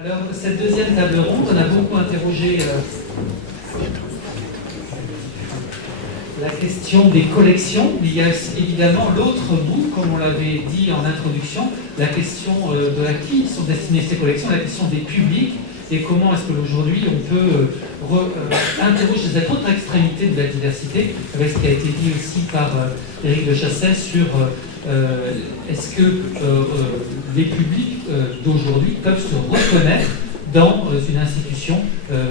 Alors, cette deuxième table ronde, on a beaucoup interrogé la question des collections. Il y a évidemment l'autre bout, comme on l'avait dit en introduction, la question de à qui sont destinées ces collections, la question des publics, et comment est-ce qu'aujourd'hui on peut interroger cette autre extrémité de la diversité, avec ce qui a été dit aussi par Éric de Chassey sur est-ce que les publics d'aujourd'hui peuvent se reconnaître dans une institution,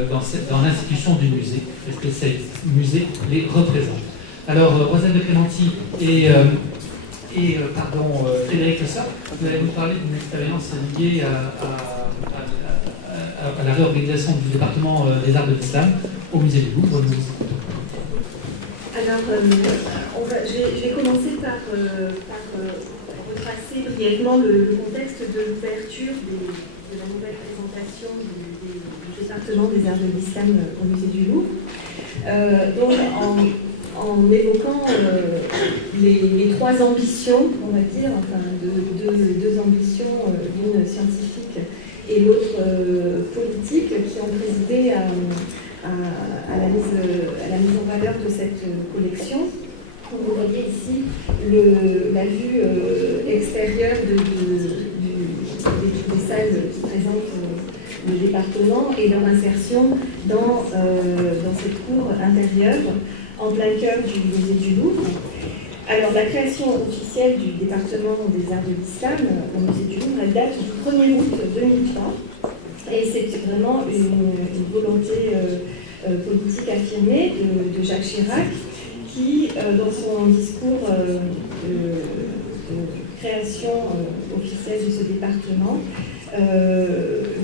dans l'institution du musée. Est-ce que ces musées les représentent? Alors, Rosane de Clémenti et Frédéric Lessard, vous allez nous parler d'une expérience liée à la réorganisation du département des arts de l'islam au musée du Louvre. Alors, je vais commencer par retracer brièvement le contexte de l'ouverture de la nouvelle présentation du département des arts de l'islam au musée du Louvre. Donc, en évoquant les trois ambitions, on va dire, enfin deux ambitions, l'une scientifique et l'autre politique, qui ont présidé à la mise en valeur de cette collection. Vous voyez ici la vue extérieure des salles qui présentent le département et leur insertion dans cette cour intérieure en plein cœur du musée du Louvre. Alors, la création officielle du département des arts de l'islam au musée du Louvre, elle date du 1er août 2003 et c'est vraiment une volonté politique affirmée de Jacques Chirac qui, dans son discours de création officielle de ce département,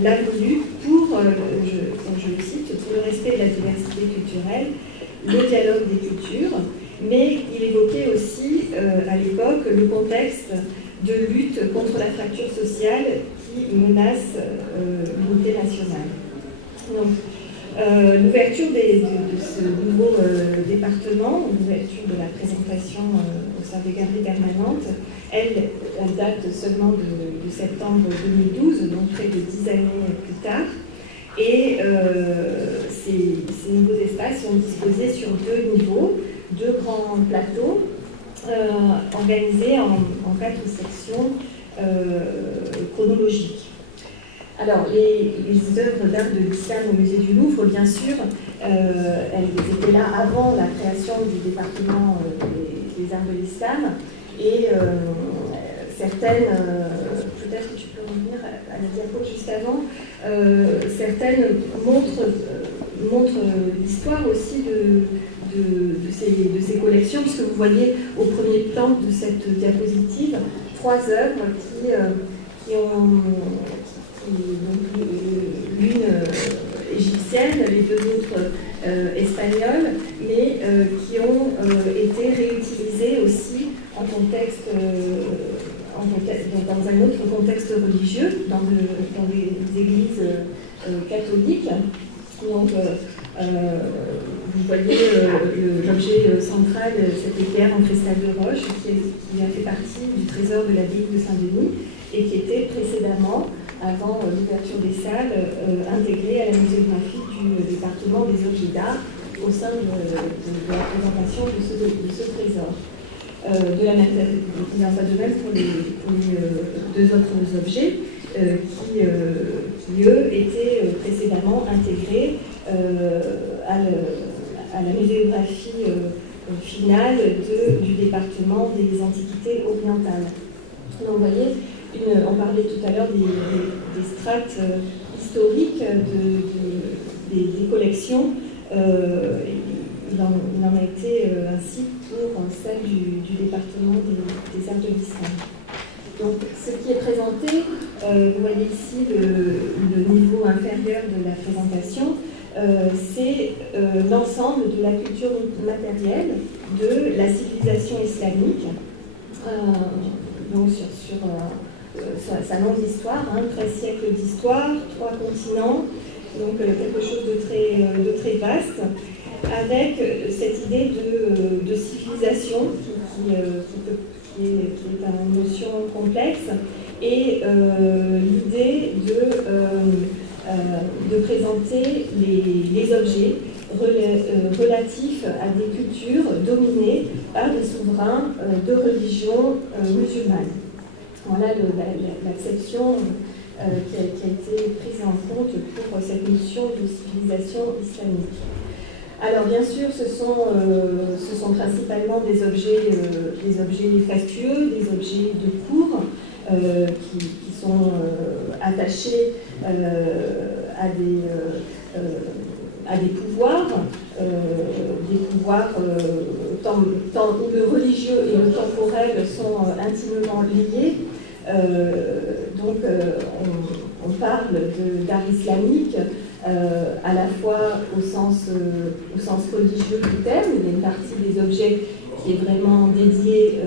l'a voulu pour, je le cite, pour le respect de la diversité culturelle, le dialogue des cultures, mais il évoquait aussi à l'époque le contexte de lutte contre la fracture sociale qui menace l'unité nationale. Donc, l'ouverture de ce nouveau département, l'ouverture de la présentation au sein des galeries permanentes, elle date seulement de septembre 2012, donc près de 10 années plus tard. Et ces nouveaux espaces sont disposés sur deux niveaux, deux grands plateaux, organisés en 4 sections chronologiques. Alors, les œuvres d'art de l'islam au musée du Louvre, bien sûr, elles étaient là avant la création du département des arts de l'islam, et certaines, peut-être que tu peux revenir à la diapo juste avant, certaines montrent l'histoire aussi de ces collections, puisque vous voyez au premier plan de cette diapositive 3 œuvres qui ont l'une égyptienne, les 2 autres espagnoles, mais qui ont été réutilisées aussi en contexte, dans un autre contexte religieux, dans des églises catholiques. Donc, vous voyez l'objet central, cette équerre en cristal de roche, qui a fait partie du trésor de l'abbaye de Saint-Denis et qui était précédemment, avant l'ouverture des salles, intégrée à la muséographie du département des objets d'art au sein de la présentation de ce trésor. De la même pour les 2 autres objets qui, eux, étaient précédemment intégrés à la muséographie finale du département des antiquités orientales. Donc, vous voyez, on parlait tout à l'heure des strates historiques des collections. Il en a été ainsi pour celle du département des arts de l'islam. Donc, ce qui est présenté, vous voyez ici le niveau inférieur de la présentation, c'est l'ensemble de la culture matérielle de la civilisation islamique. Donc, sur sa longue histoire, 13 siècles d'histoire, 3 continents, donc quelque chose de très vaste, avec cette idée de civilisation qui est une notion complexe, et l'idée présenter les objets relatifs à des cultures dominées par des souverains de religion musulmane. Voilà l'acception qui a été prise en compte pour cette notion de civilisation islamique. Alors bien sûr, ce sont principalement des objets fastueux, des objets de cour qui sont attachés à des pouvoirs, tant le religieux et le temporel sont intimement liés. Donc on parle d'art islamique à la fois au sens religieux du terme. Il y a une partie des objets qui est vraiment dédiée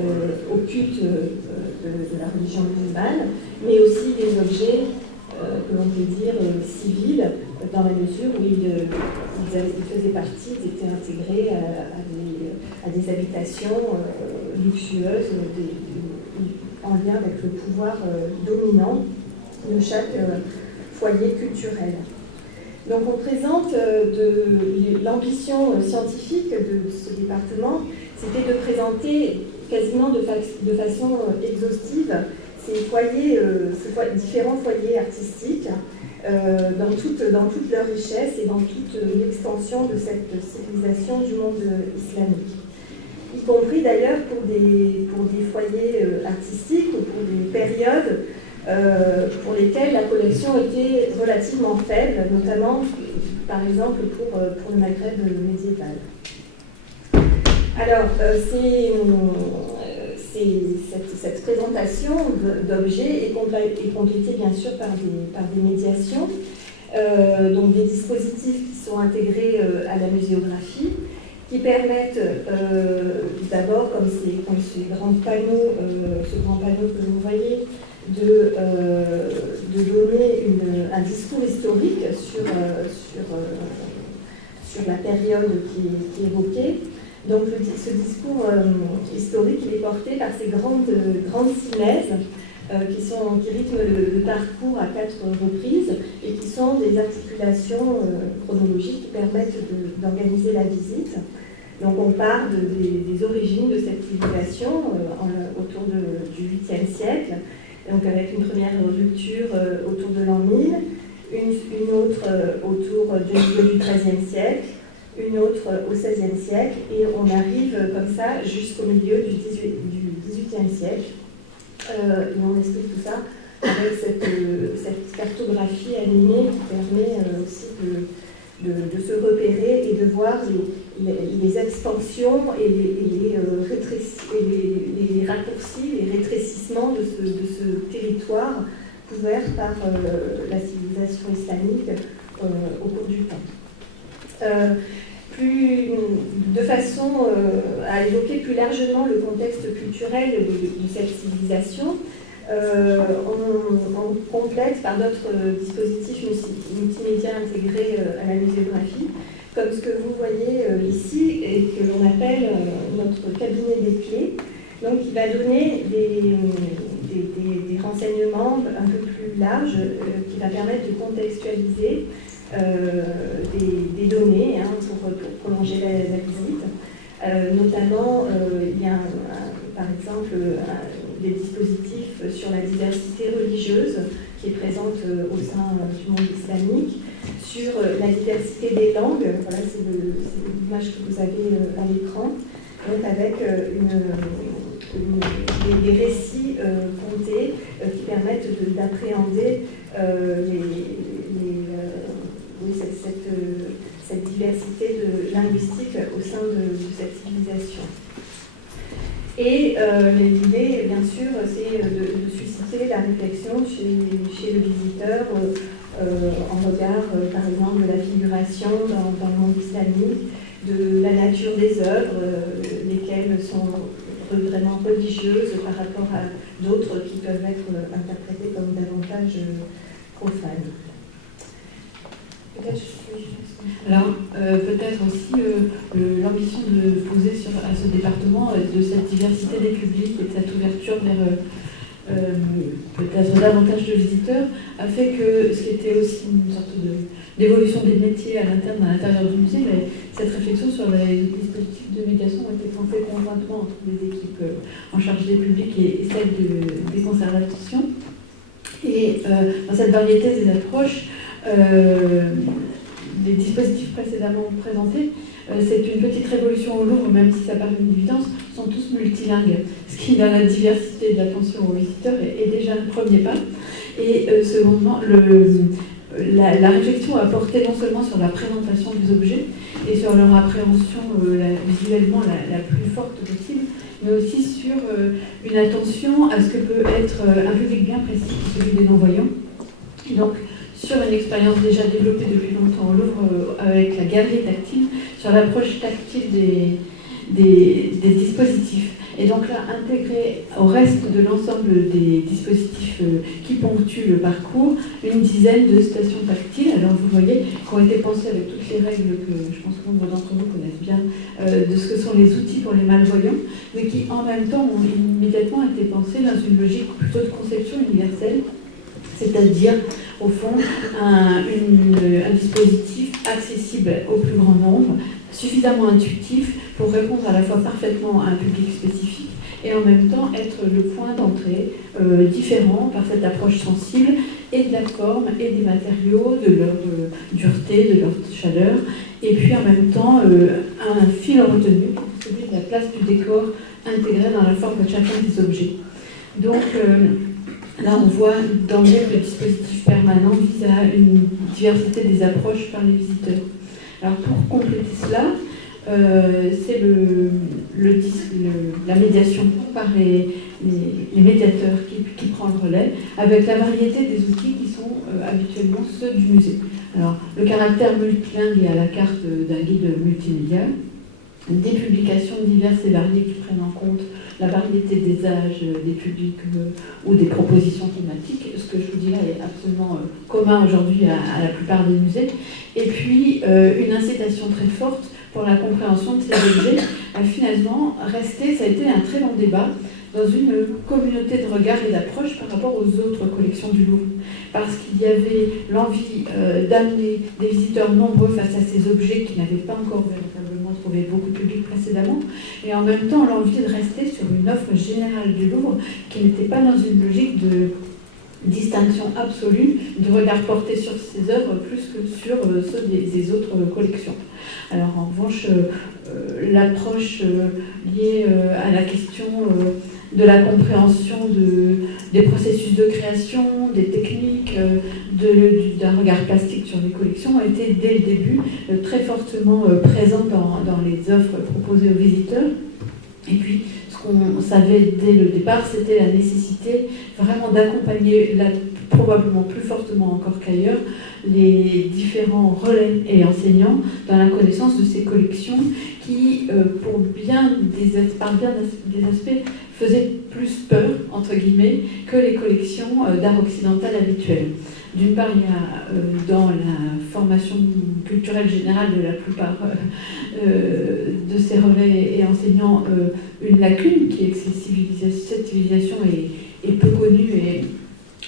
au culte de la religion musulmane, mais aussi des objets que l'on peut dire civils, dans la mesure où ils faisaient partie, ils étaient intégrés à des habitations luxueuses en lien avec le pouvoir dominant de chaque foyer culturel. Donc on présente l'ambition scientifique de ce département, c'était de présenter quasiment de façon exhaustive ces différents foyers artistiques dans toute leur richesse et dans toute l'extension de cette civilisation du monde islamique. Y compris d'ailleurs pour des foyers artistiques ou pour des périodes pour lesquelles la collection était relativement faible, notamment par exemple pour le Maghreb médiéval. Alors, cette présentation d'objets est complétée bien sûr par des médiations, donc des dispositifs qui sont intégrés à la muséographie, qui permettent d'abord, comme ce grand panneau que vous voyez, de donner un discours historique sur la période qui est évoquée. Donc ce discours historique, il est porté par ces grandes simèses qui rythment le parcours à 4 reprises et qui sont des articulations chronologiques qui permettent d'organiser la visite. Donc on part des origines de cette civilisation autour du 8e siècle, donc avec une première rupture autour de l'an 1000, une autre autour du milieu du XIIIe siècle, une autre au XVIe siècle, et on arrive comme ça jusqu'au milieu du XVIIIe siècle. Et on explique tout ça avec cette cartographie animée qui permet aussi de se repérer et de voir les expansions et les raccourcis, les rétrécissements de ce territoire couvert par la civilisation islamique au cours du temps. De façon à évoquer plus largement le contexte culturel de cette civilisation, on complète par notre dispositif multimédia intégré à la muséographie, comme ce que vous voyez ici et que l'on appelle notre cabinet des clés, donc qui va donner des renseignements un peu plus larges, qui va permettre de contextualiser des données pour prolonger la visite. Notamment, il y a par exemple des dispositifs sur la diversité religieuse qui est présente au sein du monde islamique, sur la diversité des langues, voilà, c'est l'image que vous avez à l'écran, donc avec des récits comptés qui permettent d'appréhender cette diversité linguistique au sein de cette civilisation. Et l'idée, bien sûr, c'est de susciter la réflexion chez le visiteur en regard, par exemple, de la figuration dans le monde islamique, de la nature des œuvres, lesquelles sont vraiment religieuses par rapport à d'autres qui peuvent être interprétées comme davantage profanes. Alors, peut-être aussi l'ambition de poser à ce département de cette diversité des publics et de cette ouverture peut-être davantage de visiteurs, a fait que ce qui était aussi une sorte d'évolution des métiers à l'intérieur du musée, mais cette réflexion sur les dispositifs de médiation a été pensée conjointement entre les équipes en charge des publics et celles des conservations. Et dans cette variété des approches, des dispositifs précédemment présentés, c'est une petite révolution au Louvre, même si ça paraît une évidence, sont tous multilingues, ce qui, dans la diversité de l'attention aux visiteurs, est déjà le premier pas. Et secondement, la réflexion a porté non seulement sur la présentation des objets et sur leur appréhension visuellement la plus forte possible, mais aussi sur une attention à ce que peut être un public bien précis, celui des non-voyants. Et donc, sur une expérience déjà développée depuis longtemps au Louvre avec la galerie tactile, sur l'approche tactile des dispositifs. Et donc là, intégré au reste de l'ensemble des dispositifs qui ponctuent le parcours, une dizaine de stations tactiles, alors vous voyez, qui ont été pensées avec toutes les règles que je pense que nombre d'entre vous connaissent bien, de ce que sont les outils pour les malvoyants, mais qui en même temps ont immédiatement été pensées dans une logique plutôt de conception universelle, c'est-à-dire, au fond, un dispositif accessible au plus grand nombre, suffisamment intuitif pour répondre à la fois parfaitement à un public spécifique et en même temps être le point d'entrée différent par cette approche sensible et de la forme et des matériaux, de leur dureté, de leur chaleur, et puis en même temps un fil retenu, celui de la place du décor intégré dans la forme de chacun des objets. Donc, là, on voit d'emblée que le dispositif permanent vise à une diversité des approches par les visiteurs. Alors, pour compléter cela, c'est la médiation par les médiateurs qui prend le relais, avec la variété des outils qui sont habituellement ceux du musée. Alors, le caractère multilingue est à la carte d'un guide multimédia, des publications diverses et variées qui prennent en compte la variété des âges, des publics ou des propositions thématiques. Ce que je vous dis là est absolument commun aujourd'hui à la plupart des musées. Et puis, une incitation très forte pour la compréhension de ces objets a finalement resté, ça a été un très long débat, dans une communauté de regard et d'approche par rapport aux autres collections du Louvre. Parce qu'il y avait l'envie d'amener des visiteurs nombreux face à ces objets qui n'avaient pas encore véritablement trouvé beaucoup de public précédemment, et en même temps l'envie de rester sur une offre générale du Louvre qui n'était pas dans une logique de distinction absolue, de regard porté sur ces œuvres plus que sur ceux des autres collections. Alors en revanche, l'approche liée à la question de la compréhension des processus de création, des techniques, d'un regard plastique sur les collections a été dès le début très fortement présent dans les offres proposées aux visiteurs. Et puis, ce qu'on savait dès le départ, c'était la nécessité vraiment d'accompagner, probablement plus fortement encore qu'ailleurs, les différents relais et enseignants dans la connaissance de ces collections qui, par bien des aspects, faisaient plus peur, entre guillemets, que les collections d'art occidental habituelles. D'une part, il y a dans la formation culturelle générale de la plupart de ces relais et enseignants une lacune qui est que cette civilisation est peu connue et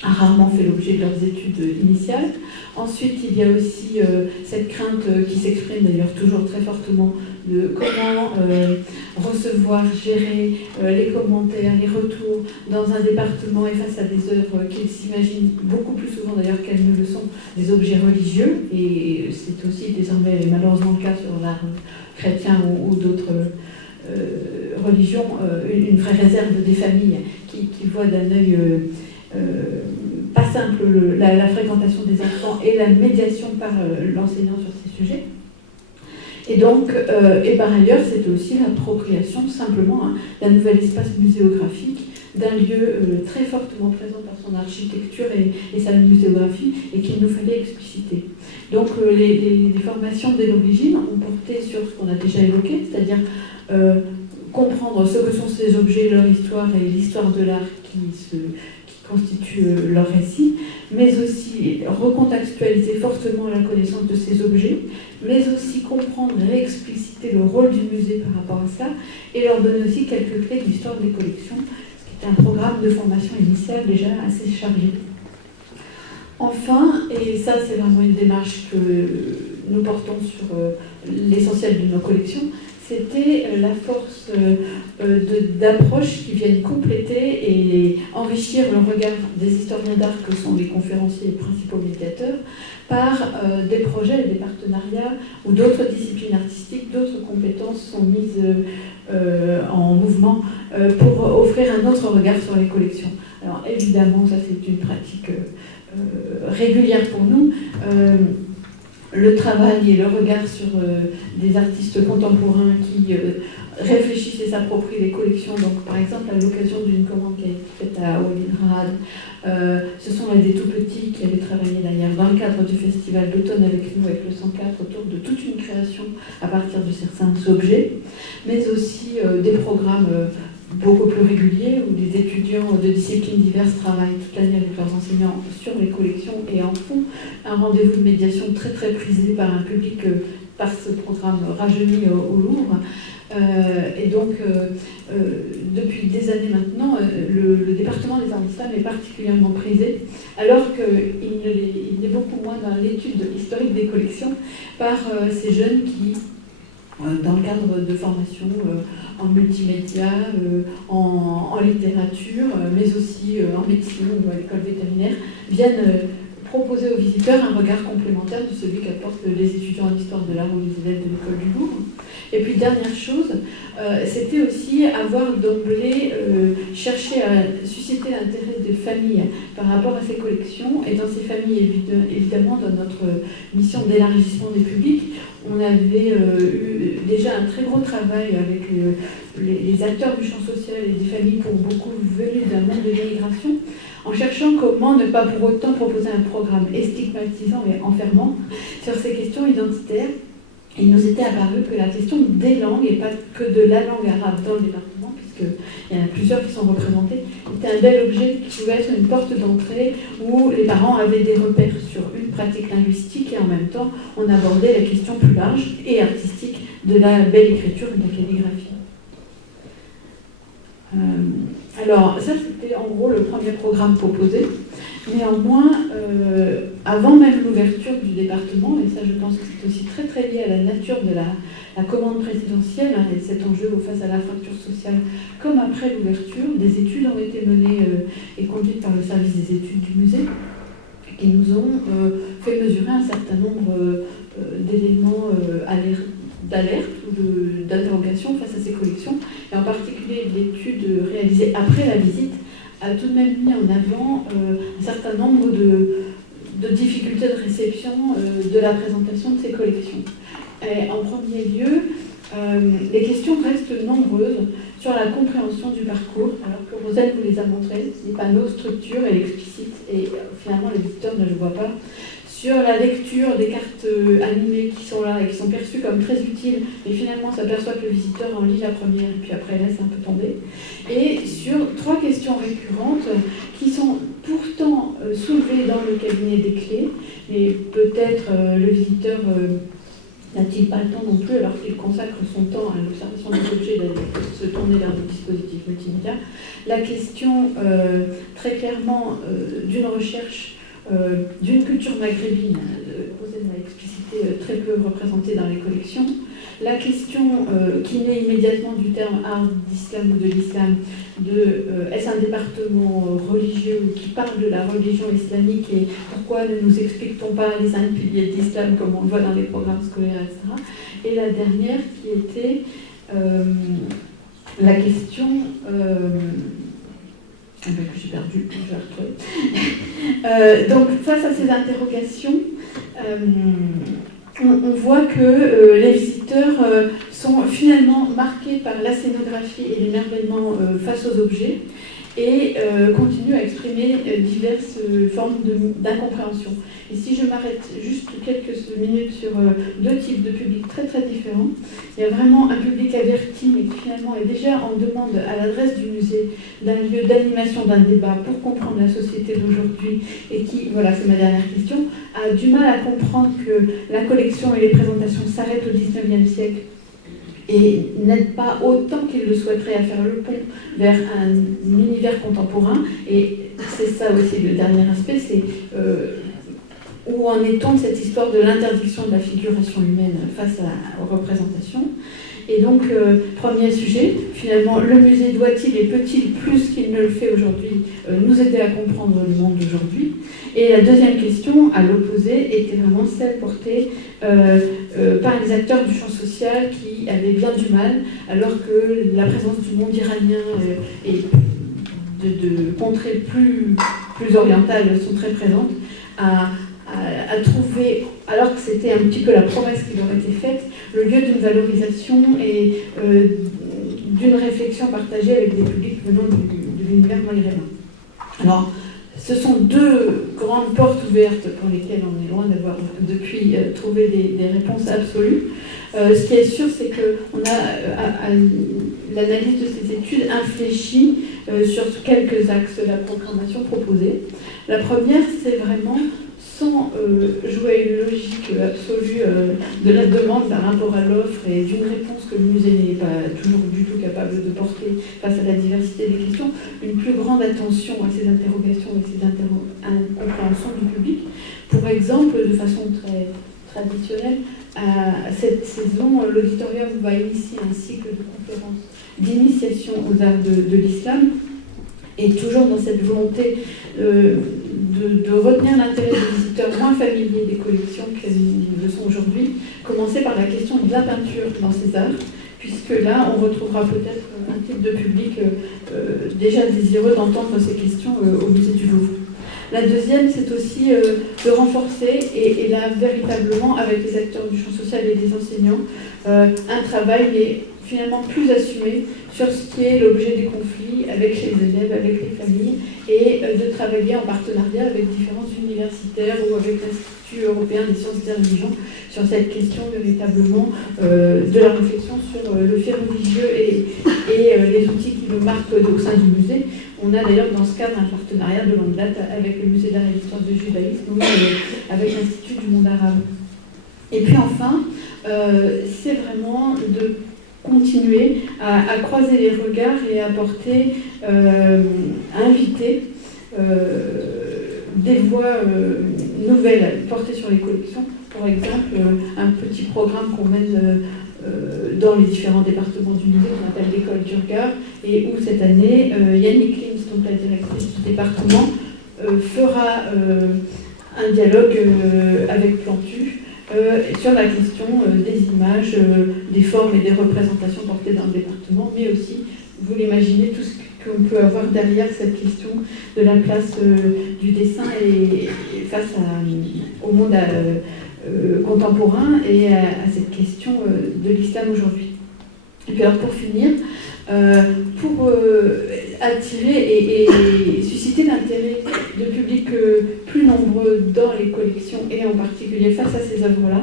a rarement fait l'objet de leurs études initiales. Ensuite, il y a aussi cette crainte qui s'exprime d'ailleurs toujours très fortement de comment recevoir, gérer les commentaires, les retours dans un département et face à des œuvres qu'ils s'imaginent beaucoup plus souvent d'ailleurs qu'elles ne le sont, des objets religieux, et c'est aussi désormais malheureusement le cas sur l'art chrétien ou d'autres religions, une vraie réserve des familles qui voient d'un œil pas simple la fréquentation des enfants et la médiation par l'enseignant sur ces sujets. Et donc, et par ailleurs, c'était aussi l'appropriation simplement d'un nouvel espace muséographique, d'un lieu très fortement présent par son architecture et sa muséographie, et qu'il nous fallait expliciter. Donc, les formations dès l'origine ont porté sur ce qu'on a déjà évoqué, c'est-à-dire comprendre ce que sont ces objets, leur histoire et l'histoire de l'art qui constitue leur récit, mais aussi recontextualiser fortement la connaissance de ces objets, mais aussi comprendre et expliciter le rôle du musée par rapport à ça, et leur donner aussi quelques clés de l'histoire des collections, ce qui c'était un programme de formation initiale déjà assez chargé. Enfin, et ça c'est vraiment une démarche que nous portons sur l'essentiel de nos collections, c'était la force d'approches qui viennent compléter et enrichir le regard des historiens d'art que sont les conférenciers et principaux médiateurs par des projets et des partenariats où d'autres disciplines artistiques, d'autres compétences sont mises en mouvement pour offrir un autre regard sur les collections. Alors évidemment, ça c'est une pratique régulière pour nous. Le travail et le regard sur des artistes contemporains qui réfléchissent et s'approprient les collections. Donc, par exemple, à l'occasion d'une commande qui a été faite à Walinrad, ce sont des tout-petits qui avaient travaillé d'ailleurs dans le cadre du festival d'automne avec nous, avec le 104, autour de toute une création à partir de certains objets, mais aussi des programmes beaucoup plus réguliers où des étudiants de disciplines diverses travaillent toute l'année avec leurs enseignants sur les collections et en font un rendez-vous de médiation très très prisé par un public par ce programme rajeuni au Louvre. Et donc, depuis des années maintenant, le département des arts d'islam est particulièrement prisé, alors qu'il est beaucoup moins dans l'étude historique des collections par ces jeunes qui, dans le cadre de formation en multimédia, en littérature, mais aussi en médecine ou à l'école vétérinaire, viennent proposer aux visiteurs un regard complémentaire de celui qu'apportent les étudiants en histoire de l'art ou les élèves de l'école du Louvre. Et puis, dernière chose, c'était aussi avoir d'emblée cherché à susciter l'intérêt des familles par rapport à ces collections. Et dans ces familles, évidemment, dans notre mission d'élargissement des publics, on avait eu déjà un très gros travail avec les acteurs du champ social et des familles pour beaucoup venus d'un monde de l'immigration, en cherchant comment ne pas pour autant proposer un programme stigmatisant et enfermant sur ces questions identitaires. Il nous était apparu que la question des langues, et pas que de la langue arabe dans le département, puisqu'il y en a plusieurs qui sont représentés, était un bel objet qui pouvait être une porte d'entrée où les parents avaient des repères sur une pratique linguistique et en même temps on abordait la question plus large et artistique de la belle écriture et de la calligraphie. Alors ça c'était en gros le premier programme proposé. Néanmoins, avant même l'ouverture du département, et ça je pense que c'est aussi très très lié à la nature de la commande présidentielle et cet enjeu face à la fracture sociale, comme après l'ouverture, des études ont été menées et conduites par le service des études du musée, qui nous ont fait mesurer un certain nombre d'éléments d'alerte ou d'interrogation face à ces collections, et en particulier l'étude réalisée après la visite a tout de même mis en avant un certain nombre de difficultés de réception de la présentation de ces collections. Et en premier lieu, les questions restent nombreuses sur la compréhension du parcours, alors que Roselle vous les a montrées, les panneaux, structure, elle explicite, et finalement les visiteurs ne le voient pas. Sur la lecture des cartes animées qui sont là et qui sont perçues comme très utiles, mais finalement s'aperçoit que le visiteur en lit la première et puis après laisse un peu tomber. Et sur 3 questions récurrentes qui sont pourtant soulevées dans le cabinet des clés, mais peut-être le visiteur n'a-t-il pas le temps non plus, alors qu'il consacre son temps à l'observation des objets, de se tourner vers des dispositifs multimédia. La question très clairement d'une recherche d'une culture maghrébine, Roselle l'a explicité, très peu représentée dans les collections. La question qui naît immédiatement du terme art d'islam ou de l'islam, est-ce un département religieux qui parle de la religion islamique et pourquoi ne nous explique-t-on pas les 5 piliers de l'islam comme on le voit dans les programmes scolaires, etc. Et la dernière qui était la question... j'ai perdu, je vais retrouver. Donc, face à ces interrogations, on voit que les visiteurs sont finalement marqués par la scénographie et l'émerveillement face aux objets et continuent à exprimer diverses formes d'incompréhension. Et si je m'arrête juste quelques minutes sur 2 types de publics très très différents, il y a vraiment un public averti, mais qui finalement est déjà en demande à l'adresse du musée d'un lieu d'animation, d'un débat pour comprendre la société d'aujourd'hui et qui, voilà, c'est ma dernière question, a du mal à comprendre que la collection et les présentations s'arrêtent au XIXe siècle et n'aident pas autant qu'ils le souhaiteraient à faire le pont vers un univers contemporain. Et c'est ça aussi le dernier aspect, c'est où en est-on de cette histoire de l'interdiction de la figuration humaine face aux représentations. Et donc, premier sujet, finalement, le musée doit-il et peut-il, plus qu'il ne le fait aujourd'hui, nous aider à comprendre le monde d'aujourd'hui? Et la deuxième question, à l'opposé, était vraiment celle portée par les acteurs du champ social qui avaient bien du mal, alors que la présence du monde iranien et de contrées plus orientales sont très présentes, à trouver, alors que c'était un petit peu la promesse qui leur était faite, le lieu d'une valorisation et d'une réflexion partagée avec des publics venant de l'univers maghrébin. Alors, ce sont deux grandes portes ouvertes pour lesquelles on est loin d'avoir depuis trouvé des réponses absolues. Ce qui est sûr, c'est qu'on a, à l'analyse de ces études, infléchi sur quelques axes de la programmation proposée. La première, c'est vraiment, sans jouer à une logique absolue de la demande d'un rapport à l'offre et d'une réponse que le musée n'est pas toujours du tout capable de porter face à la diversité des questions, une plus grande attention à ces interrogations et ces incompréhensions du public. Pour exemple, de façon très traditionnelle, à cette saison, l'auditorium va initier un cycle de conférences d'initiation aux arts de l'islam, et toujours dans cette volonté de retenir l'intérêt des visiteurs moins familiers des collections qu'elles le sont aujourd'hui, commencer par la question de la peinture dans ces arts, puisque là, on retrouvera peut-être un type de public déjà désireux d'entendre ces questions au musée du Louvre. La deuxième, c'est aussi de renforcer, et là, véritablement, avec les acteurs du champ social et des enseignants, un travail, mais finalement plus assumé sur ce qui est l'objet des conflits avec les élèves, avec les familles, et de travailler en partenariat avec différents universitaires ou avec l'Institut européen des sciences et des religions sur cette question véritablement de la réflexion sur le fait religieux et les outils qui le marquent au sein du musée. On a d'ailleurs dans ce cadre un partenariat de longue date avec le musée d'art et d'histoire du judaïsme ou avec l'Institut du monde arabe. Et puis enfin, c'est vraiment de continuer à croiser les regards et à apporter, à inviter des voix nouvelles portées sur les collections. Par exemple, un petit programme qu'on mène dans les différents départements du musée, qu'on appelle l'école du regard, et où cette année, Yannick Klims, donc la directrice du département, fera un dialogue avec Plantu sur la question des images, des formes et des représentations portées dans le département, mais aussi, vous l'imaginez, tout ce qu'on peut avoir derrière cette question de la place du dessin et face au monde contemporain et à cette question de l'islam aujourd'hui. Et puis alors pour finir, pour attirer et susciter l'intérêt de publics plus nombreux dans les collections et en particulier face à ces œuvres-là,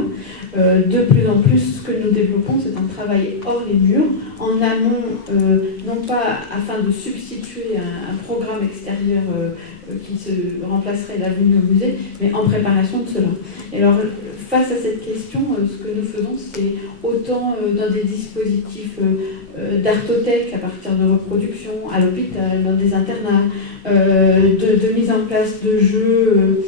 de plus en plus ce que nous développons, c'est un travail hors les murs, en amont, non pas afin de substituer un programme extérieur qui se remplacerait la venue au musée, mais en préparation de cela. Et alors, face à cette question, ce que nous faisons, c'est autant dans des dispositifs d'artothèque à partir de reproduction, à l'hôpital, dans des internats, de mise en place de jeux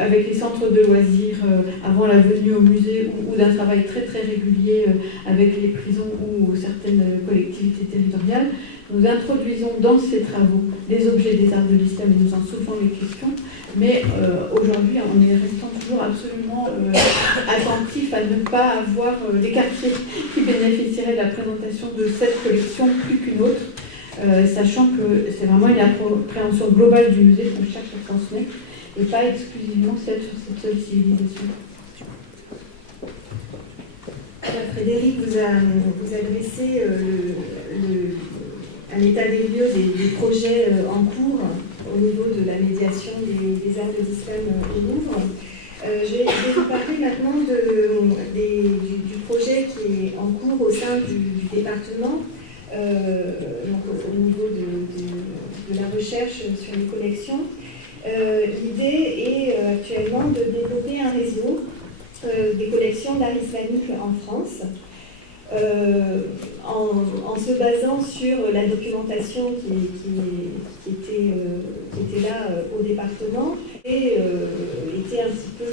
avec les centres de loisirs avant la venue au musée ou d'un travail très très régulier avec les prisons ou certaines collectivités territoriales. Nous introduisons dans ces travaux des objets des arts de l'islam et nous en soulevons les questions, mais aujourd'hui on est restant toujours absolument attentif à ne pas avoir les quartiers qui bénéficieraient de la présentation de cette collection plus qu'une autre, sachant que c'est vraiment une appréhension globale du musée qu'on cherche à transmettre et pas exclusivement celle sur cette seule civilisation. Frédéric vous a dressé un état des lieux des projets en cours au niveau de la médiation des arts de l'islam au Louvre. Je vais vous parler maintenant du projet qui est en cours au sein du département, donc au niveau de la recherche sur les collections. L'idée est actuellement de développer un réseau des collections d'art islamique en France. en se basant sur la documentation qui était là au département et était un petit peu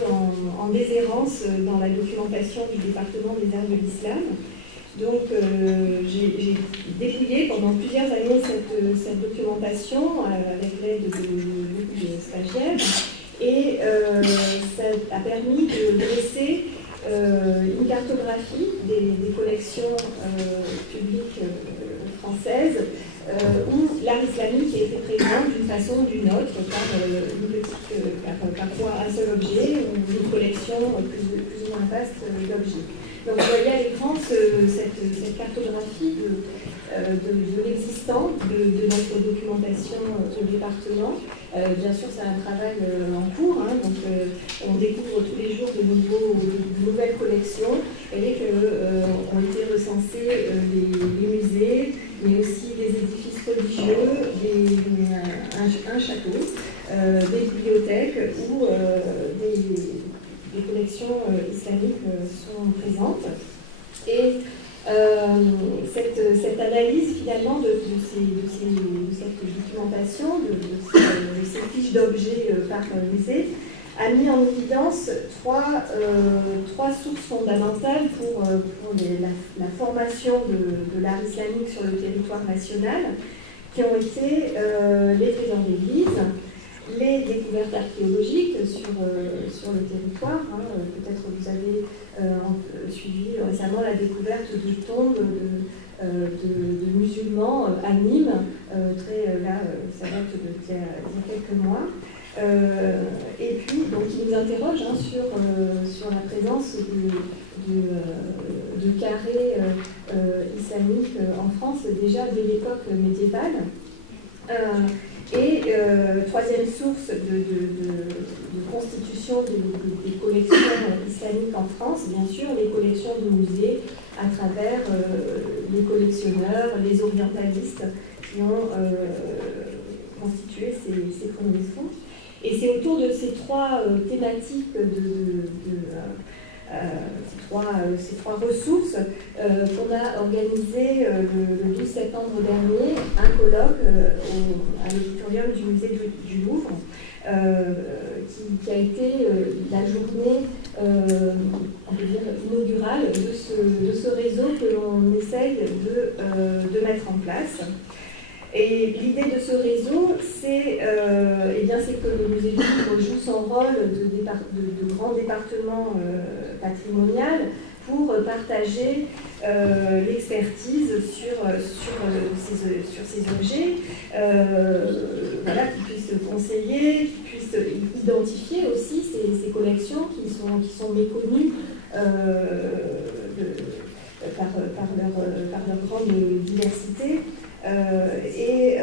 en déshérence dans la documentation du département des arts de l'islam. Donc j'ai dépouillé pendant plusieurs années cette documentation avec l'aide de beaucoup de stagiaires et ça a permis de dresser une cartographie des collections publiques françaises où l'art islamique était présent d'une façon ou d'une autre par parfois un seul objet ou une collection plus ou moins vaste d'objets. Donc vous voyez à l'écran cette cartographie de l'existant de notre documentation au département. Bien sûr, c'est un travail en cours, hein, donc on découvre tous les jours de nouvelles collections et ont été recensés les musées, mais aussi des édifices religieux, un château, des bibliothèques où des collections islamiques sont présentes. Et cette analyse finalement de cette documentation, de ces fiches d'objets par musée, a mis en évidence trois sources fondamentales pour la formation de l'art islamique sur le territoire national, qui ont été les trésors d'église, les découvertes archéologiques sur le territoire. Hein. Peut-être vous avez suivi récemment la découverte de tombes de musulmans à Nîmes. Ça date d'il y a quelques mois. Et puis, donc, il nous interroge hein, sur la présence de carrés islamiques en France déjà dès l'époque médiévale. Et troisième source de constitution des collections islamiques en France, bien sûr, les collections de musées à travers les collectionneurs, les orientalistes qui ont constitué ces premiers fonds. Et c'est autour de ces trois thématiques, ces trois ressources, qu'on a organisé le 12 septembre dernier un colloque à l'auditorium du musée du Louvre, qui a été la journée inaugurale de ce réseau que l'on essaye de mettre en place. Et l'idée de ce réseau, c'est que le musée du Louvre joue son rôle de grand département patrimonial pour partager l'expertise sur ces objets, qui puissent conseiller, qui puissent identifier aussi ces collections qui sont méconnues par leur grande diversité. Et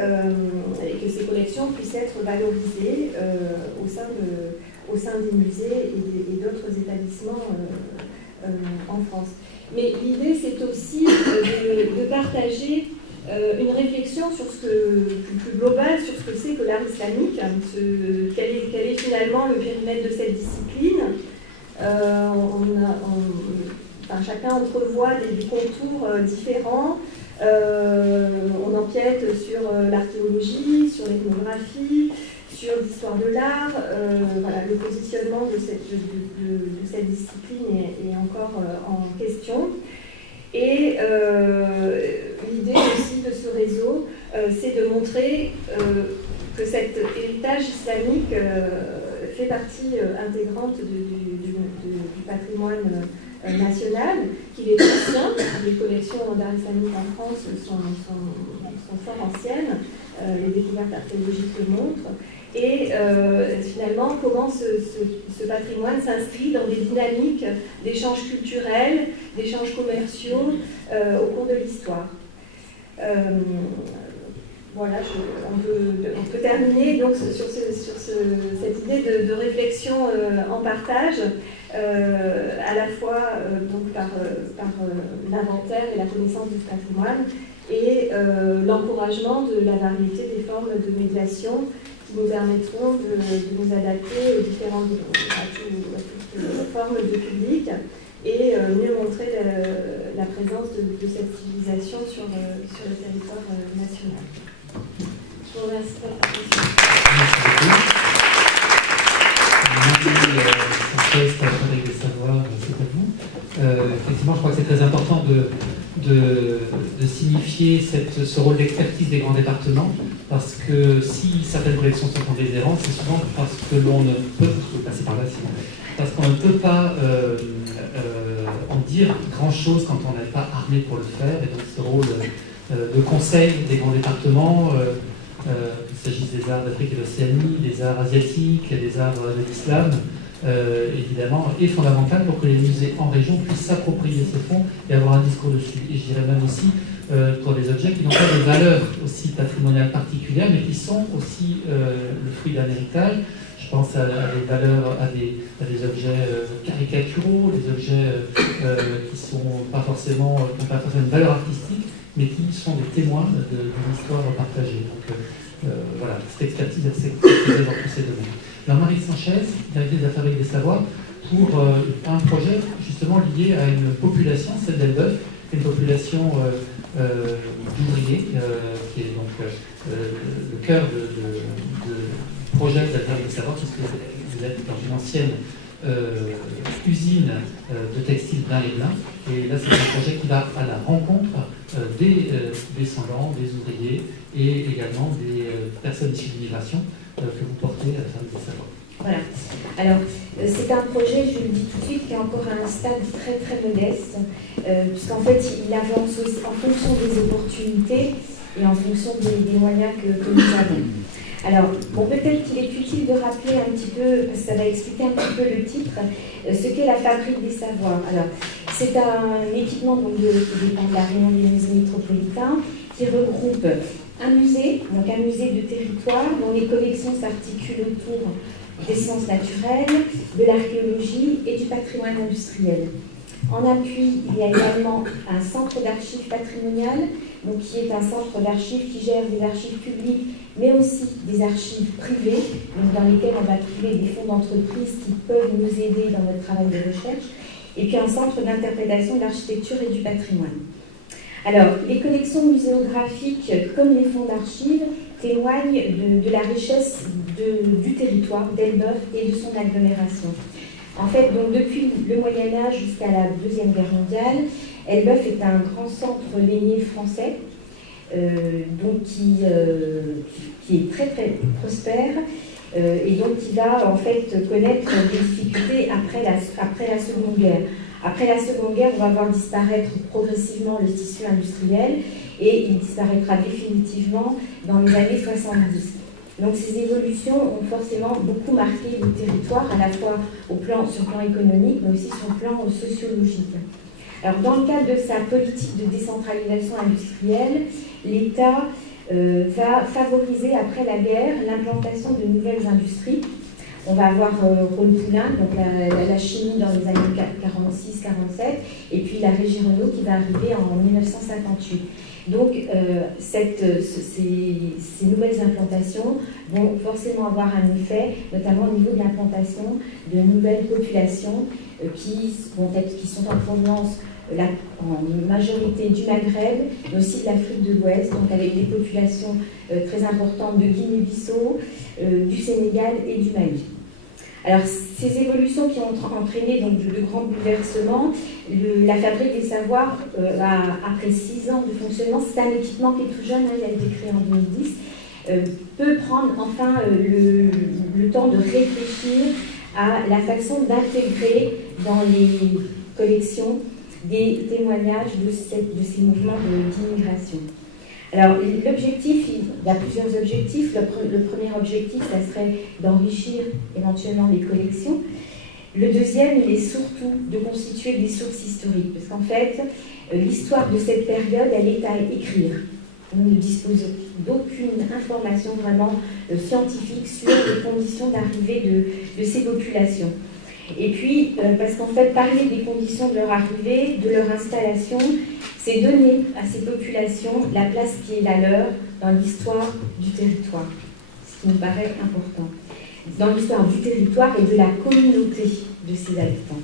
que ces collections puissent être valorisées au sein des musées et d'autres établissements en France. Mais l'idée, c'est aussi de partager une réflexion sur plus globale sur ce que c'est que l'art islamique, quel est finalement le périmètre de cette discipline. Chacun entrevoit des contours différents. On empiète sur l'archéologie, sur l'ethnographie, sur l'histoire de l'art. Le positionnement de cette discipline est encore en question. Et l'idée aussi de ce réseau, c'est de montrer que cet héritage islamique fait partie intégrante du patrimoine national, qu'il est ancien. Les collections d'art islamique en France sont fort anciennes, les découvertes archéologiques le montrent, et finalement comment ce patrimoine s'inscrit dans des dynamiques d'échanges culturels, d'échanges commerciaux au cours de l'histoire. Voilà, on peut terminer donc sur cette idée de réflexion en partage, à la fois donc par l'inventaire et la connaissance du patrimoine, et l'encouragement de la variété des formes de médiation qui nous permettront de nous adapter aux différentes à toutes les formes de public, et mieux montrer la présence de cette civilisation sur le territoire national. Je vous remercie pour votre attention. Merci beaucoup. Avec des savoirs, c'est à vous. Effectivement, je crois que c'est très important de signifier ce rôle d'expertise des grands départements, parce que si certaines collections sont en déshérence, c'est souvent parce que l'on ne peut passer par là, sinon, parce qu'on ne peut pas en dire grand-chose quand on n'est pas armé pour le faire, et donc ce rôle de conseil des grands départements, qu'il s'agisse des arts d'Afrique et d'Océanie, des arts asiatiques, des arts de l'islam, évidemment, est fondamental pour que les musées en région puissent s'approprier ces fonds et avoir un discours dessus. Et je dirais même aussi pour des objets qui n'ont pas de valeur aussi patrimoniale particulière, mais qui sont aussi le fruit d'un héritage. Je pense à des valeurs, à des objets caricaturaux, des objets qui n'ont pas forcément une valeur artistique, mais qui sont des témoins d'une histoire partagée. Donc voilà, cette expertise est présente dans tous ces domaines. Alors Marie Sanchez, directrice des Affaires et des Savoirs, pour un projet justement lié à une population, celle d'Elbeuf, une population d'ouvriers, qui est donc le cœur de projet des Affaires et des Savoirs, puisque vous êtes dans une ancienne usine de textiles Blain et Blain. Et là, c'est un projet qui va à la rencontre des descendants, des ouvriers et également des personnes issues de l'immigration que vous portez à la Affaires des Savoirs. Voilà. Alors, c'est un projet, je le dis tout de suite, qui est encore à un stade très très modeste, puisqu'en fait, il avance aussi en fonction des opportunités et en fonction des moyens que nous avons. Alors, bon, peut-être qu'il est utile de rappeler un petit peu, parce que ça va expliquer un petit peu le titre, ce qu'est la Fabrique des Savoirs. Alors, c'est un équipement donc, qui dépend de la Réunion des musées métropolitains, qui regroupe un musée, donc un musée de territoire, dont les collections s'articulent autour des sciences naturelles, de l'archéologie et du patrimoine industriel. En appui, il y a également un centre d'archives patrimoniales, donc qui est un centre d'archives qui gère des archives publiques, mais aussi des archives privées, donc dans lesquelles on va trouver des fonds d'entreprise qui peuvent nous aider dans notre travail de recherche, et puis un centre d'interprétation de l'architecture et du patrimoine. Alors, les collections muséographiques, comme les fonds d'archives, témoignent de la richesse du territoire d'Elbeuf et de son agglomération. En fait, donc, depuis le Moyen-Âge jusqu'à la Deuxième Guerre mondiale, Elbeuf est un grand centre lainier français, donc qui est très très prospère, et donc qui va en fait connaître des difficultés après la Seconde Guerre. Après la Seconde Guerre, on va voir disparaître progressivement le tissu industriel et il disparaîtra définitivement dans les années 70. Donc ces évolutions ont forcément beaucoup marqué le territoire, à la fois sur le plan économique, mais aussi sur le plan sociologique. Alors dans le cadre de sa politique de décentralisation industrielle, l'État va favoriser après la guerre l'implantation de nouvelles industries. On va avoir Rhône-Poulain, donc la chimie dans les années 46-47, et puis la Régie Renault qui va arriver en 1958. Donc ces nouvelles implantations vont forcément avoir un effet, notamment au niveau de l'implantation de nouvelles populations qui sont en provenance en majorité du Maghreb, mais aussi de l'Afrique de l'Ouest, donc avec des populations très importantes de Guinée-Bissau, du Sénégal et du Mali. Alors, ces évolutions qui ont entraîné donc, de grands bouleversements, la Fabrique des Savoirs, après 6 ans de fonctionnement, c'est un équipement qui est tout jeune, il a été créé en 2010, peut prendre enfin le temps de réfléchir à la façon d'intégrer dans les collections des témoignages de ces mouvements d'immigration. Alors, l'objectif, il y a plusieurs objectifs. Le premier objectif, ça serait d'enrichir éventuellement les collections. Le deuxième, il est surtout de constituer des sources historiques, parce qu'en fait, l'histoire de cette période, elle est à écrire. On ne dispose d'aucune information vraiment scientifique sur les conditions d'arrivée de ces populations. Et puis, parce qu'en fait, parler des conditions de leur arrivée, de leur installation, c'est donner à ces populations la place qui est la leur dans l'histoire du territoire, ce qui nous paraît important. Dans l'histoire du territoire et de la communauté de ses habitants.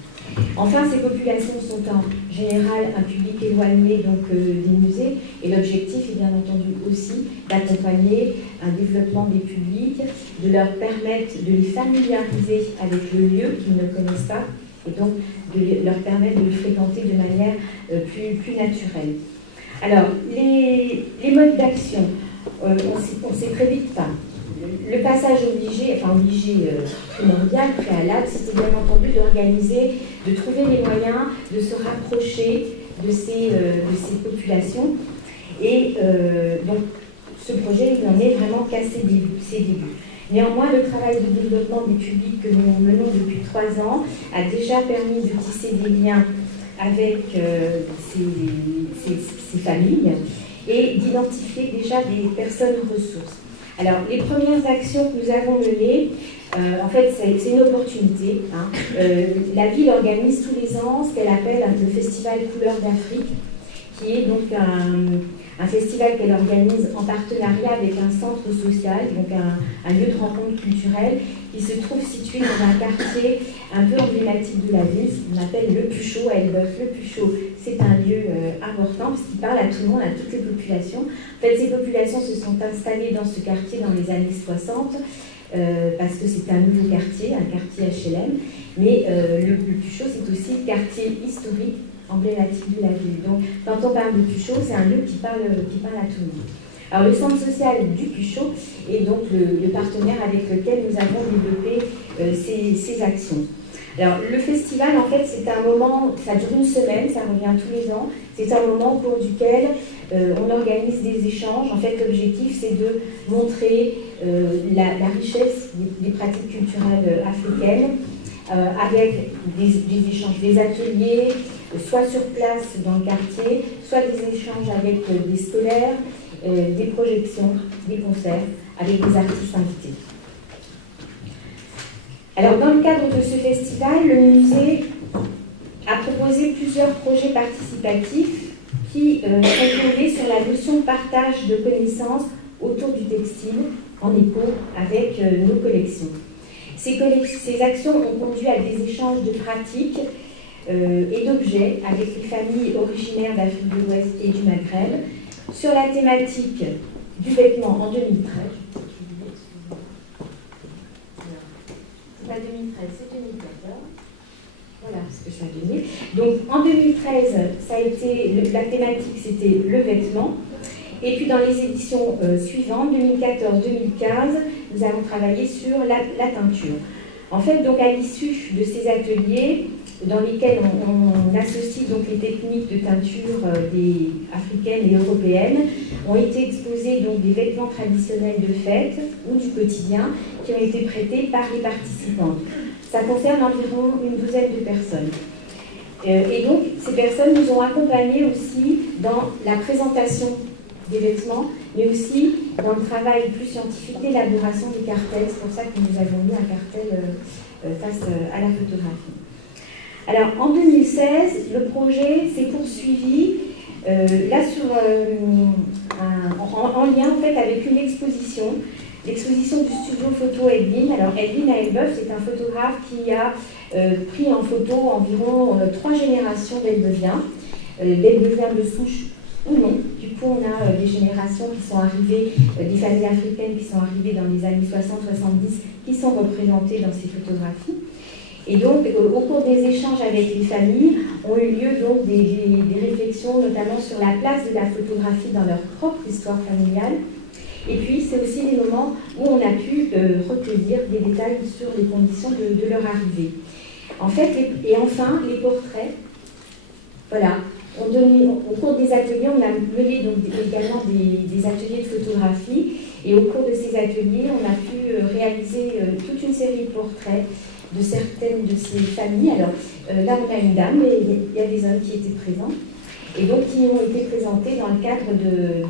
Enfin, ces populations sont en général un public éloigné donc, des musées, et l'objectif est bien entendu aussi d'accompagner un développement des publics, de leur permettre de les familiariser avec le lieu qu'ils ne connaissent pas, et donc de leur permettre de le fréquenter de manière plus naturelle. Alors, les modes d'action, on sait très vite pas. Le passage obligé, primordial, préalable, c'était bien entendu d'organiser, de trouver les moyens de se rapprocher de ces populations. Et donc, ce projet, il n'en est vraiment qu'à ses débuts. Néanmoins, le travail de développement des publics que nous menons depuis 3 ans a déjà permis de tisser des liens avec ces familles et d'identifier déjà des personnes ressources. Alors, les premières actions que nous avons menées, en fait, c'est une opportunité. La ville organise tous les ans ce qu'elle appelle le Festival Couleurs d'Afrique, qui est donc un festival qu'elle organise en partenariat avec un centre social, donc un lieu de rencontre culturelle, qui se trouve situé dans un quartier un peu emblématique de la ville, qu'on appelle le Puchot à Elbeuf. Le Puchot, c'est un lieu important parce qu'il parle à tout le monde, à toutes les populations. En fait, ces populations se sont installées dans ce quartier dans les années 60 parce que c'est un nouveau quartier, un quartier HLM. Mais le Puchot, c'est aussi le quartier historique emblématique de la ville. Donc, quand on parle de Puchot, c'est un lieu qui parle à tout le monde. Alors, le centre social du Puchot est donc le partenaire avec lequel nous avons développé ces actions. Alors, le festival, en fait, c'est un moment, ça dure une semaine, ça revient tous les ans. C'est un moment au cours duquel on organise des échanges. En fait, l'objectif, c'est de montrer la richesse des pratiques culturelles africaines avec des échanges, des ateliers, soit sur place dans le quartier, soit des échanges avec des scolaires, des projections, des concerts, avec des artistes invités. Alors, dans le cadre de ce festival, le musée a proposé plusieurs projets participatifs qui sont fondés sur la notion de partage de connaissances autour du textile, en écho avec nos collections. Ces actions ont conduit à des échanges de pratiques et d'objets avec les familles originaires d'Afrique de l'Ouest et du Maghreb sur la thématique du vêtement en 2013. C'est pas 2013, c'est 2014. Voilà ce que ça a donné. Donc en 2013, ça a été, la thématique c'était le vêtement. Et puis dans les éditions suivantes, 2014-2015, nous avons travaillé sur la teinture. En fait, donc à l'issue de ces ateliers, dans lesquels on associe donc les techniques de teinture africaines et européennes, ont été exposés donc des vêtements traditionnels de fête ou du quotidien qui ont été prêtés par les participantes. Ça concerne environ une douzaine de personnes. Et donc, ces personnes nous ont accompagnés aussi dans la présentation des vêtements, mais aussi dans le travail plus scientifique d'élaboration des cartels. C'est pour ça que nous avons mis un cartel face à la photographie. Alors, en 2016, le projet s'est poursuivi là en lien en fait avec une exposition, l'exposition du studio photo Edwin. Alors, Edwin à Elbeuf, c'est un photographe qui a pris en photo environ 3 générations d'Elbeviens de souche ou non. Du coup, on a des générations qui sont arrivées, des familles africaines qui sont arrivées dans les années 60-70, qui sont représentées dans ces photographies. Et donc, au cours des échanges avec les familles, ont eu lieu donc des réflexions, notamment sur la place de la photographie dans leur propre histoire familiale. Et puis, c'est aussi des moments où on a pu recueillir des détails sur les conditions de leur arrivée. En fait, et enfin, les portraits. Voilà. Au cours des ateliers, on a mené donc également des ateliers de photographie. Et au cours de ces ateliers, on a pu réaliser toute une série de portraits de certaines de ces familles. Alors là, on a une dame, mais il y a des hommes qui étaient présents, et donc qui ont été présentés dans le cadre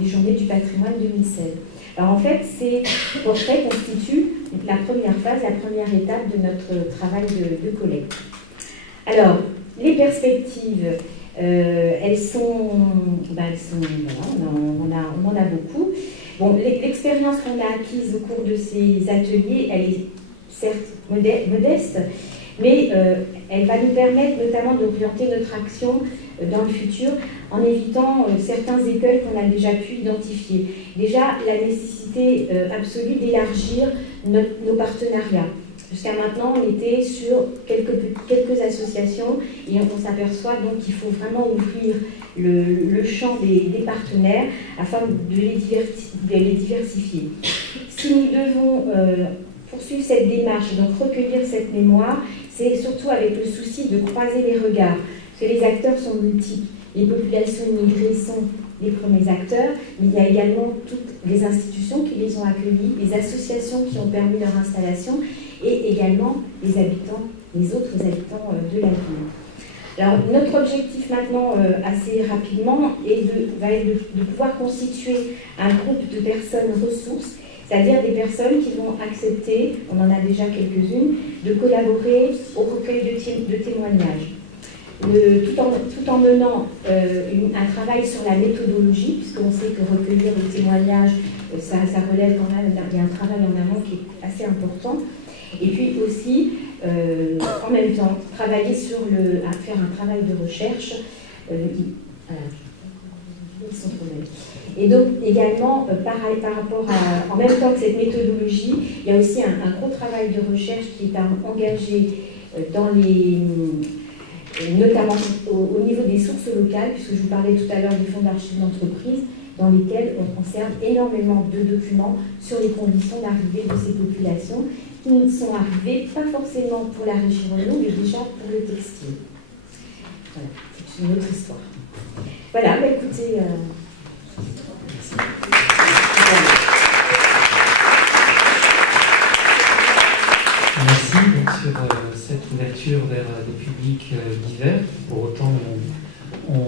des Journées du patrimoine 2016. Alors en fait, ces portraits constituent la première phase, la première étape de notre travail de collecte. Alors, les perspectives, elles sont voilà, on en a beaucoup. Bon, l'expérience qu'on a acquise au cours de ces ateliers, elle est certes modeste, Mais elle va nous permettre notamment d'orienter notre action dans le futur en évitant certains écueils qu'on a déjà pu identifier. Déjà, la nécessité absolue d'élargir nos partenariats. Jusqu'à maintenant, on était sur quelques associations et on s'aperçoit donc qu'il faut vraiment ouvrir le champ des partenaires afin de les diversifier. Si nous devons poursuivre cette démarche, donc recueillir cette mémoire, c'est surtout avec le souci de croiser les regards, parce que les acteurs sont multiples. Les populations immigrées sont les premiers acteurs, mais il y a également toutes les institutions qui les ont accueillis, les associations qui ont permis leur installation, et également les habitants, les autres habitants de la ville. Alors, notre objectif maintenant, assez rapidement, va être de pouvoir constituer un groupe de personnes ressources, c'est-à-dire des personnes qui vont accepter, on en a déjà quelques-unes, de collaborer au recueil de témoignages. Tout en menant un travail sur la méthodologie, puisqu'on sait que recueillir des témoignages, ça relève quand même, il y a un travail en amont qui est assez important. Et puis aussi, en même temps, travailler à faire un travail de recherche. Ils sont trop belles. Et donc, également, par rapport en même temps que cette méthodologie, il y a aussi un gros travail de recherche qui est engagé notamment au niveau des sources locales, puisque je vous parlais tout à l'heure des fonds d'archives d'entreprise, dans lesquels on conserve énormément de documents sur les conditions d'arrivée de ces populations qui sont arrivées, pas forcément pour la région Renault, mais déjà pour le textile. Voilà, c'est une autre histoire. Voilà, bah écoutez... Merci. Merci donc, sur cette ouverture vers des publics divers. Pour autant, on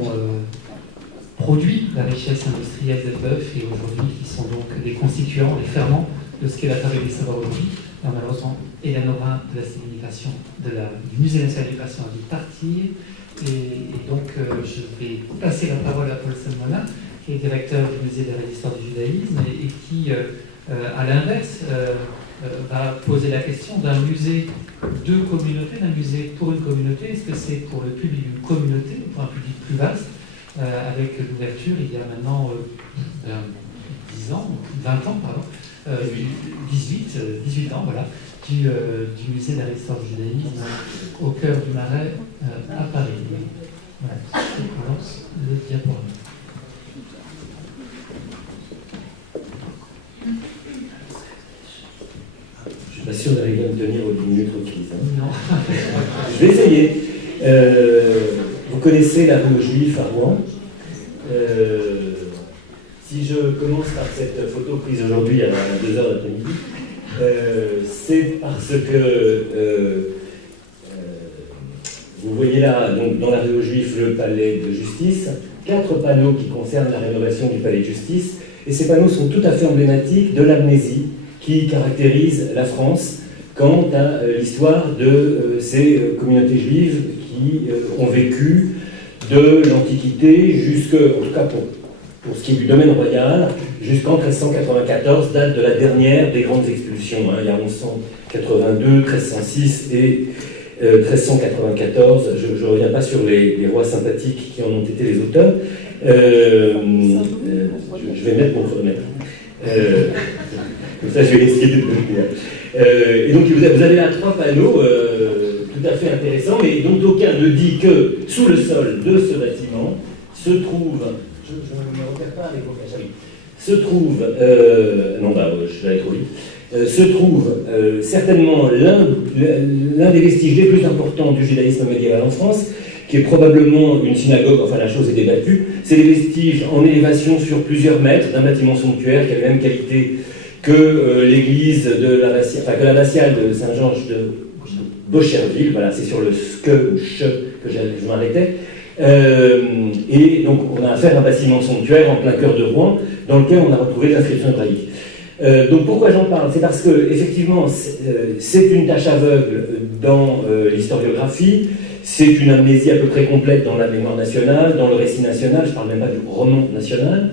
produit la richesse industrielle des bœufs et aujourd'hui, qui sont donc les constituants, les ferments de ce qu'est la fabrique des savoirs aujourd'hui. Malheureusement, Hélène Aurin de la civilisation du Musée national du patient a dû partir. Et donc, je vais passer la parole à Paul Salmona, qui est directeur du Musée d'art et d'histoire du judaïsme et qui, à l'inverse, va poser la question d'un musée de communauté, d'un musée pour une communauté. Est-ce que c'est pour le public d'une communauté, pour un public plus vaste, avec l'ouverture, il y a maintenant 10 ans, 20 ans, pardon, 18 ans, voilà, du musée d'art et d'histoire du judaïsme au cœur du Marais à Paris. Voilà, je lance le diaporama. Je suis pas sûr d'arriver à me tenir aux 10 minutes requises. Non. Je vais essayer. Vous connaissez la rue aux Juifs à Rouen. Si je commence par cette photo prise aujourd'hui à 2h de l'après-midi, c'est parce que vous voyez là, donc, dans la rue aux Juifs, le palais de justice, 4 panneaux qui concernent la rénovation du palais de justice, et ces panneaux sont tout à fait emblématiques de l'amnésie qui caractérise la France quant à l'histoire de ces communautés juives qui ont vécu de l'Antiquité jusque, en tout cas pour ce qui est du domaine royal, jusqu'en 1394, date de la dernière des grandes expulsions. Il y a 1182, 1306 et 1394. Je ne reviens pas sur les rois sympathiques qui en ont été les auteurs. Je vais mettre mon chronomètre. Comme ça, je vais essayer de le tenir. Et donc, vous avez là 3 panneaux tout à fait intéressants, mais dont aucun ne dit que sous le sol de ce bâtiment se trouve... Je ne me repère pas avec vos flashs. Se trouve... je vais aller trop vite. Se trouve certainement l'un des vestiges les plus importants du judaïsme médiéval en France, qui est probablement une synagogue, enfin la chose est débattue. C'est des vestiges en élévation sur plusieurs mètres d'un bâtiment somptuaire qui a la même qualité que l'église de l'abbatiale de Saint-Georges de Beaucherville. Voilà, c'est sur le que je m'arrêtais. Et donc on a affaire à un bâtiment somptuaire en plein cœur de Rouen, dans lequel on a retrouvé l'inscription hébraïque. Donc pourquoi j'en parle? C'est parce que effectivement c'est une tâche aveugle dans l'historiographie, c'est une amnésie à peu près complète dans la mémoire nationale, dans le récit national, je ne parle même pas du roman national,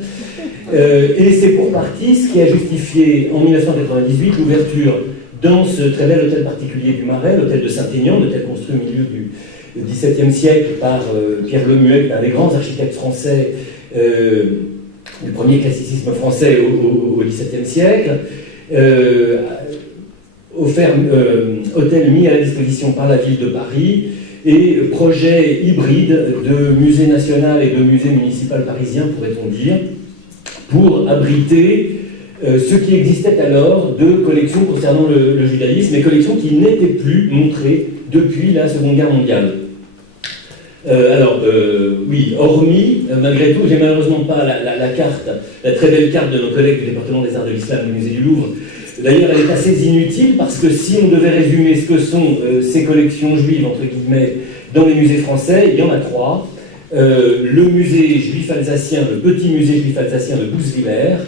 et c'est pour partie ce qui a justifié en 1998 l'ouverture dans ce très bel hôtel particulier du Marais, l'hôtel de Saint-Aignan, hôtel construit au milieu du XVIIe siècle par Pierre Lemuec, un des grands architectes français du premier classicisme français au XVIIe siècle, hôtel mis à la disposition par la ville de Paris, et projet hybride de musée national et de musée municipal parisien, pourrait-on dire, pour abriter ce qui existait alors de collections concernant le judaïsme, et collections qui n'étaient plus montrées depuis la Seconde Guerre mondiale. Oui, hormis, malgré tout, j'ai malheureusement pas la carte, la très belle carte de nos collègues du département des arts de l'islam du musée du Louvre. D'ailleurs, elle est assez inutile parce que si on devait résumer ce que sont ces collections juives, entre guillemets, dans les musées français, il y en a 3. Le musée juif alsacien, le petit musée juif alsacien de Bousvillers,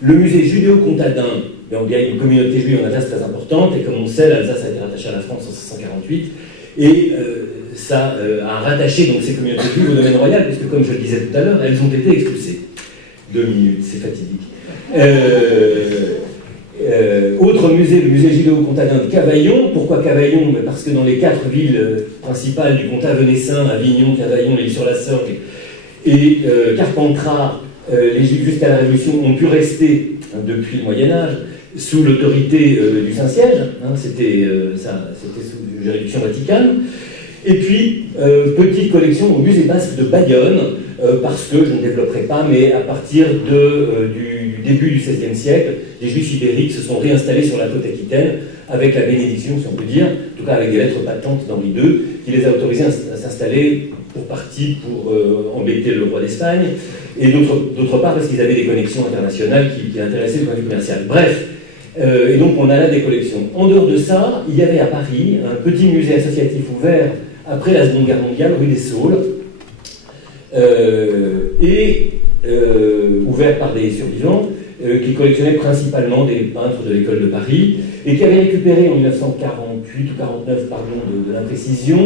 le musée judéo-comtadin, il y a une communauté juive en Alsace très importante, et comme on sait, l'Alsace a été rattachée à la France en 1648, et ça a rattaché donc ces communautés juives au domaine royal, puisque comme je le disais tout à l'heure, elles ont été expulsées. 2 minutes, c'est fatidique. Autre musée, le musée judéo-comtadin de Cavaillon. Pourquoi Cavaillon? Parce que dans les 4 villes principales du comtat venessin, Avignon, Cavaillon, l'Île-sur-la-Sorgue et Carpentras, les Juifs jusqu'à la Révolution ont pu rester depuis le Moyen-Âge sous l'autorité du Saint-Siège, c'était sous juridiction vaticane. Et puis, petite collection au musée basque de Bayonne, parce que, je ne développerai pas, mais à partir du début du XVIe siècle, les Juifs ibériques se sont réinstallés sur la côte aquitaine avec la bénédiction, si on peut dire, en tout cas avec des lettres patentes d'Henri II, qui les a autorisés à s'installer pour partie pour embêter le roi d'Espagne, et d'autre part parce qu'ils avaient des connexions internationales qui intéressaient le point de vue commercial. Bref, et donc on a là des collections. En dehors de ça, il y avait à Paris un petit musée associatif ouvert après la Seconde Guerre mondiale, rue des Saules, ouvert par des survivants, qui collectionnaient principalement des peintres de l'école de Paris, et qui avait récupéré en 1948 ou 49, pardon, de l'imprécision,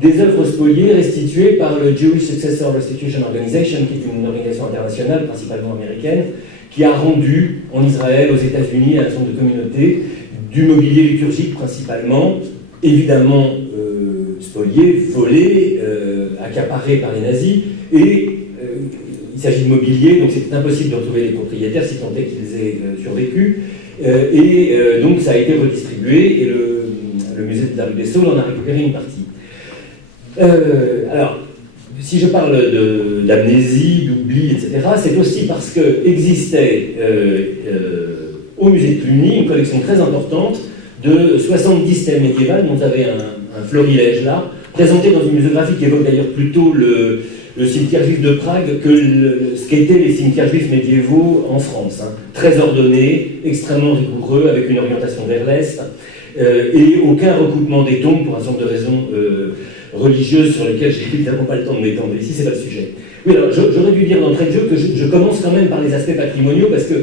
des œuvres spoliées restituées par le Jewish Successor Restitution Organization, qui est une organisation internationale, principalement américaine, qui a rendu en Israël, aux États-Unis, à un certain nombre de communautés, du mobilier liturgique principalement, évidemment spolié, volé, accaparé par les nazis, et il s'agit de mobilier, donc c'est impossible de retrouver les propriétaires, si tant est qu'ils aient survécu, donc ça a été redistribué, et le musée de la rue des Saules en a récupéré une partie. Alors, si je parle d'amnésie, d'oubli, etc., c'est aussi parce qu'existait au musée de Cluny une collection très importante de 70 stèles médiévales, dont vous avez un florilège là, présenté dans une muséographie qui évoque d'ailleurs plutôt le cimetière juif de Prague que ce qu'étaient les cimetières juifs médiévaux en France. Très ordonnés, extrêmement rigoureux, avec une orientation vers l'Est, et aucun recoupement des tombes pour un certain nombre de raisons religieuses sur lesquelles j'ai évidemment pas le temps de m'étendre. Ici, c'est pas le sujet. Oui, alors j'aurais dû dire d'entrée de jeu que je commence quand même par les aspects patrimoniaux, parce que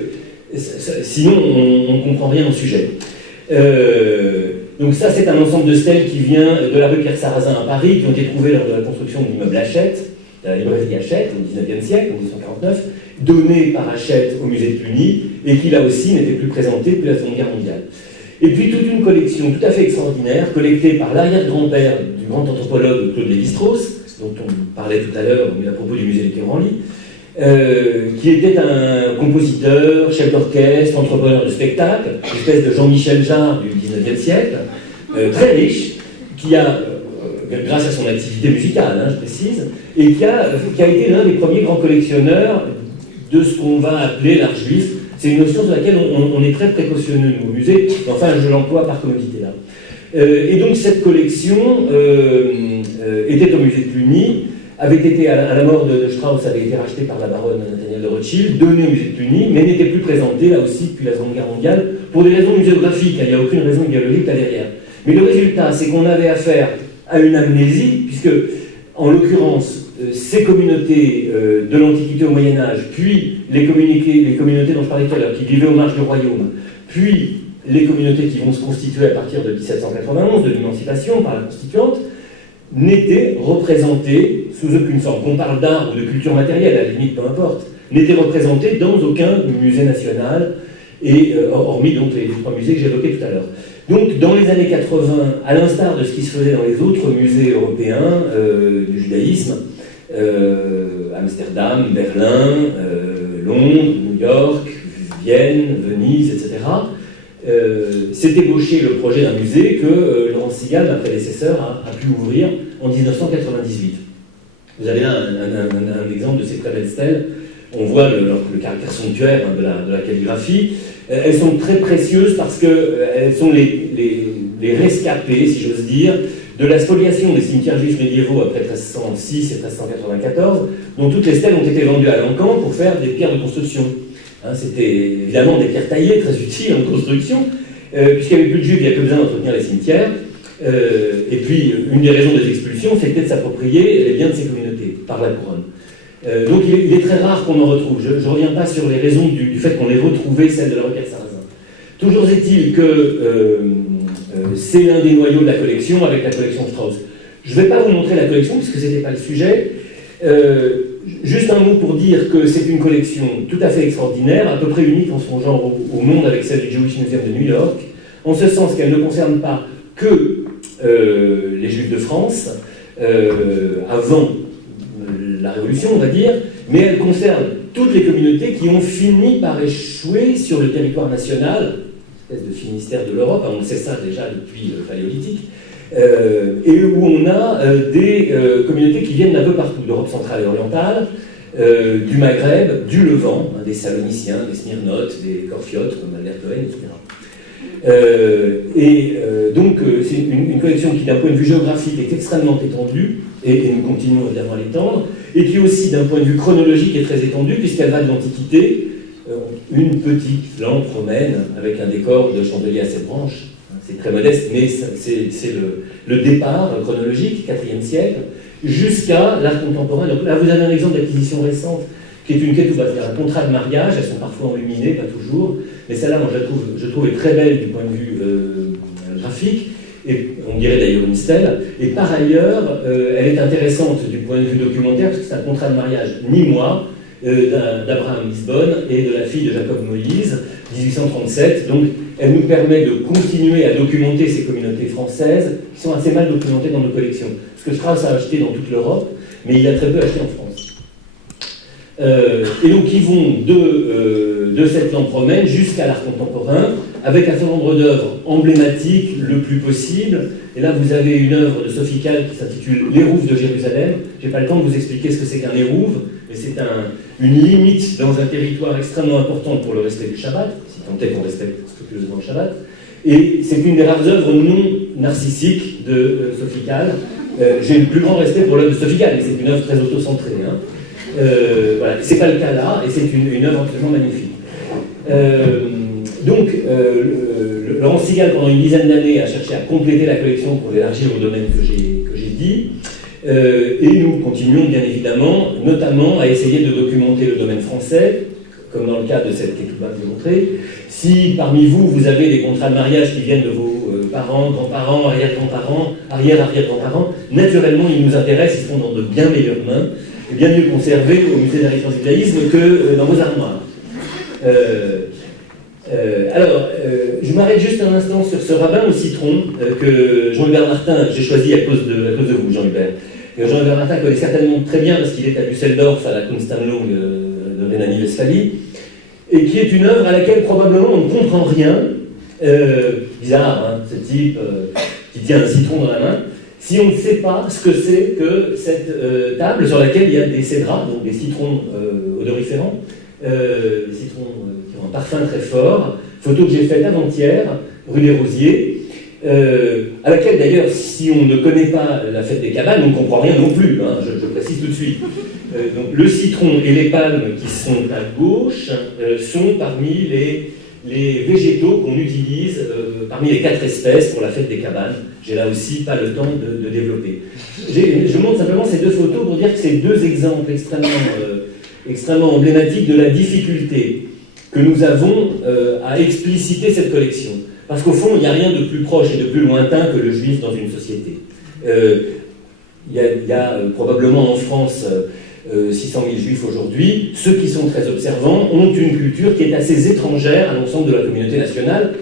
sinon on ne comprend rien au sujet. Donc ça, c'est un ensemble de stèles qui vient de la rue Pierre-Sarrazin à Paris, qui ont été trouvées lors de la construction de l'immeuble Hachette, la librairie Hachette, au XIXe siècle, en 1849, donnée par Hachette au musée de Cluny, et qui là aussi n'était plus présentée depuis la Seconde Guerre mondiale. Et puis toute une collection tout à fait extraordinaire, collectée par l'arrière-grand-père du grand anthropologue Claude Lévi-Strauss, dont on parlait tout à l'heure à propos du musée de Quai-Branly, qui était un compositeur, chef d'orchestre, entrepreneur de spectacle, une espèce de Jean-Michel Jarre du XIXe siècle, très riche, qui a, grâce à son activité musicale, je précise, et qui a été l'un des premiers grands collectionneurs de ce qu'on va appeler l'art juif. C'est une notion sur laquelle on est très précautionneux, nous, au musée, enfin, je l'emploie par commodité là. Et donc, cette collection était au musée de Cluny, avait été, à la mort de Strauss, avait été rachetée par la baronne Nathaniel de Rothschild, donnée au musée de Cluny, mais n'était plus présentée, là aussi, depuis la Seconde Guerre mondiale, pour des raisons muséographiques, il n'y a aucune raison idéologique là derrière. Mais le résultat, c'est qu'on avait affaire à une amnésie, puisque, en l'occurrence, ces communautés de l'Antiquité au Moyen-Âge, puis les communautés dont je parlais tout à l'heure, qui vivaient aux marges du royaume, puis les communautés qui vont se constituer à partir de 1791, de l'émancipation par la Constituante, n'étaient représentées sous aucune forme. Qu'on parle d'art ou de culture matérielle, à la limite, peu importe, n'étaient représentées dans aucun musée national, et hormis donc les 3 musées que j'évoquais tout à l'heure. Donc dans les années 80, à l'instar de ce qui se faisait dans les autres musées européens du judaïsme, Amsterdam, Berlin, Londres, New York, Vienne, Venise, etc., s'est ébauché le projet d'un musée que Laurent Sigal, ma prédécesseur, a pu ouvrir en 1998. Vous avez là un exemple de ces très belles stèles. On voit le caractère somptuaire de la calligraphie. Elles sont très précieuses parce qu'elles sont les rescapés, si j'ose dire, de la spoliation des cimetières juifs médiévaux après 1306 et 1394, dont toutes les stèles ont été vendues à Lacan pour faire des pierres de construction. Hein, c'était évidemment des pierres taillées, très utiles en construction, puisqu'il n'y avait plus de juifs, il n'y a que besoin d'entretenir les cimetières. Et puis, une des raisons des expulsions, c'était de s'approprier les biens de ces communautés par la couronne. Donc, il est très rare qu'on en retrouve. Je ne reviens pas sur les raisons du fait qu'on ait retrouvé celle de la requête Sarrazin. Toujours est-il que c'est l'un des noyaux de la collection avec la collection Strauss. Je ne vais pas vous montrer la collection, puisque ce n'était pas le sujet. Juste un mot pour dire que c'est une collection tout à fait extraordinaire, à peu près unique en son genre au monde avec celle du Jewish Museum de New York, en ce sens qu'elle ne concerne pas que les Juifs de France, avant la Révolution, on va dire, mais elle concerne toutes les communautés qui ont fini par échouer sur le territoire national, une espèce de Finistère de l'Europe, on sait ça déjà depuis le Paléolithique, et où on a des communautés qui viennent d'un peu partout, d'Europe centrale et orientale, du Maghreb, du Levant, des Saloniciens, des Smyrnotes, des Corfiotes, comme Albert Cohen, etc. Donc c'est une collection qui, d'un point de vue géographique, est extrêmement étendue, et nous continuons évidemment à l'étendre, et qui aussi, d'un point de vue chronologique, est très étendue, puisqu'elle va de l'Antiquité. Une petite lampe romaine avec un décor de chandelier à 7 branches. C'est très modeste, mais c'est le départ chronologique, 4e siècle, jusqu'à l'art contemporain. Donc là, vous avez un exemple d'acquisition récente, qui est une ketouba, c'est-à-dire un contrat de mariage. Elles sont parfois enluminées, pas toujours, mais celle-là, moi, je trouve est très belle du point de vue graphique, et on dirait d'ailleurs une stèle. Et par ailleurs, elle est intéressante du point de vue documentaire, parce que c'est un contrat de mariage ni-moi, d'Abraham Lisbonne et de la fille de Jacob Moïse, 1837. Donc, elle nous permet de continuer à documenter ces communautés françaises qui sont assez mal documentées dans nos collections. Parce que Strauss a acheté dans toute l'Europe, mais il a très peu acheté en France. Et donc, ils vont de cette lampe romaine jusqu'à l'art contemporain, avec un certain nombre d'œuvres emblématiques le plus possible. Et là, vous avez une œuvre de Sophie Calle qui s'intitule « L'Hérouve de Jérusalem ». Je n'ai pas le temps de vous expliquer ce que c'est qu'un hérouve, mais c'est une limite dans un territoire extrêmement important pour le respect du Shabbat, si tant est qu'on respecte scrupuleusement le Shabbat. Et c'est une des rares œuvres non narcissiques de Sophie Calle. J'ai le plus grand respect pour l'œuvre de Sophie Calle, mais c'est une œuvre très auto-centrée. Voilà. C'est pas le cas là, et c'est une œuvre absolument magnifique. Donc, Laurent Sigal, pendant une dizaine d'années, a cherché à compléter la collection pour l'élargir au domaine que j'ai dit. Et nous continuons, bien évidemment, notamment à essayer de documenter le domaine français, comme dans le cas de cette ketouba que je vous montrais. Si parmi vous, vous avez des contrats de mariage qui viennent de vos parents, grands-parents, arrière-grands-parents, arrière-arrière-grands-parents, naturellement, ils nous intéressent, ils sont dans de bien meilleures mains, et bien mieux conservés au musée d'art et transjudaïsme que dans vos armoires. Je m'arrête juste un instant sur ce rabbin au citron que Jean-Hubert Martin, j'ai choisi à cause de vous, Jean-Hubert. Jean-Hubert Martin connaît certainement très bien parce qu'il est à Düsseldorf, à la Kunstsammlung de Rhénanie-Westphalie, et qui est une œuvre à laquelle probablement on ne comprend rien. Bizarre, hein, ce type qui tient un citron dans la main. Si on ne sait pas ce que c'est que cette table sur laquelle il y a des cédras, donc des citrons odoriférants, citrons qui ont un parfum très fort, photo que j'ai faite avant-hier, rue des Rosiers, à laquelle d'ailleurs, si on ne connaît pas la fête des cabanes, on ne comprend rien non plus, hein, je précise tout de suite. Donc, le citron et les palmes qui sont à gauche sont parmi les végétaux qu'on utilise parmi les 4 espèces pour la fête des cabanes. J'ai là aussi pas le temps de développer. Je montre simplement ces 2 photos pour dire que c'est 2 exemples extrêmement emblématiques de la difficulté que nous avons à expliciter cette collection. Parce qu'au fond, il n'y a rien de plus proche et de plus lointain que le juif dans une société. Il y a probablement en France 600 000 juifs aujourd'hui, ceux qui sont très observants ont une culture qui est assez étrangère à l'ensemble de la communauté nationale,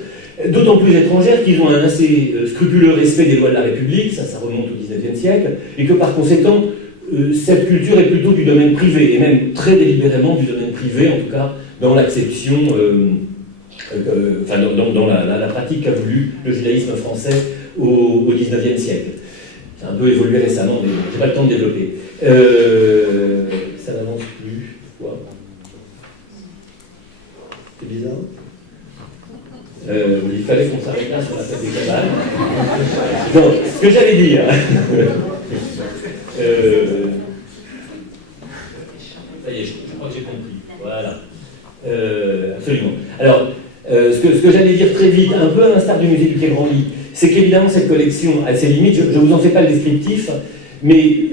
d'autant plus étrangère qu'ils ont un assez scrupuleux respect des lois de la République, ça remonte au XIXe siècle, et que par conséquent, cette culture est plutôt du domaine privé, et même très délibérément du domaine privé, en tout cas dans l'acception, dans la pratique qu'a voulu le judaïsme français au XIXe siècle. Ça a un peu évolué récemment, mais j'ai pas le temps de développer. Ça n'avance plus. Pourquoi ? C'est bizarre. Il fallait qu'on s'arrête là sur la fête des cabanes. Donc, ce que j'allais dire. Ça y est, je crois que j'ai compris. Voilà. Absolument. Alors, ce que j'allais dire très vite, un peu à l'instar du musée du Quai Branly, c'est qu'évidemment cette collection a ses limites. Je ne vous en fais pas le descriptif, mais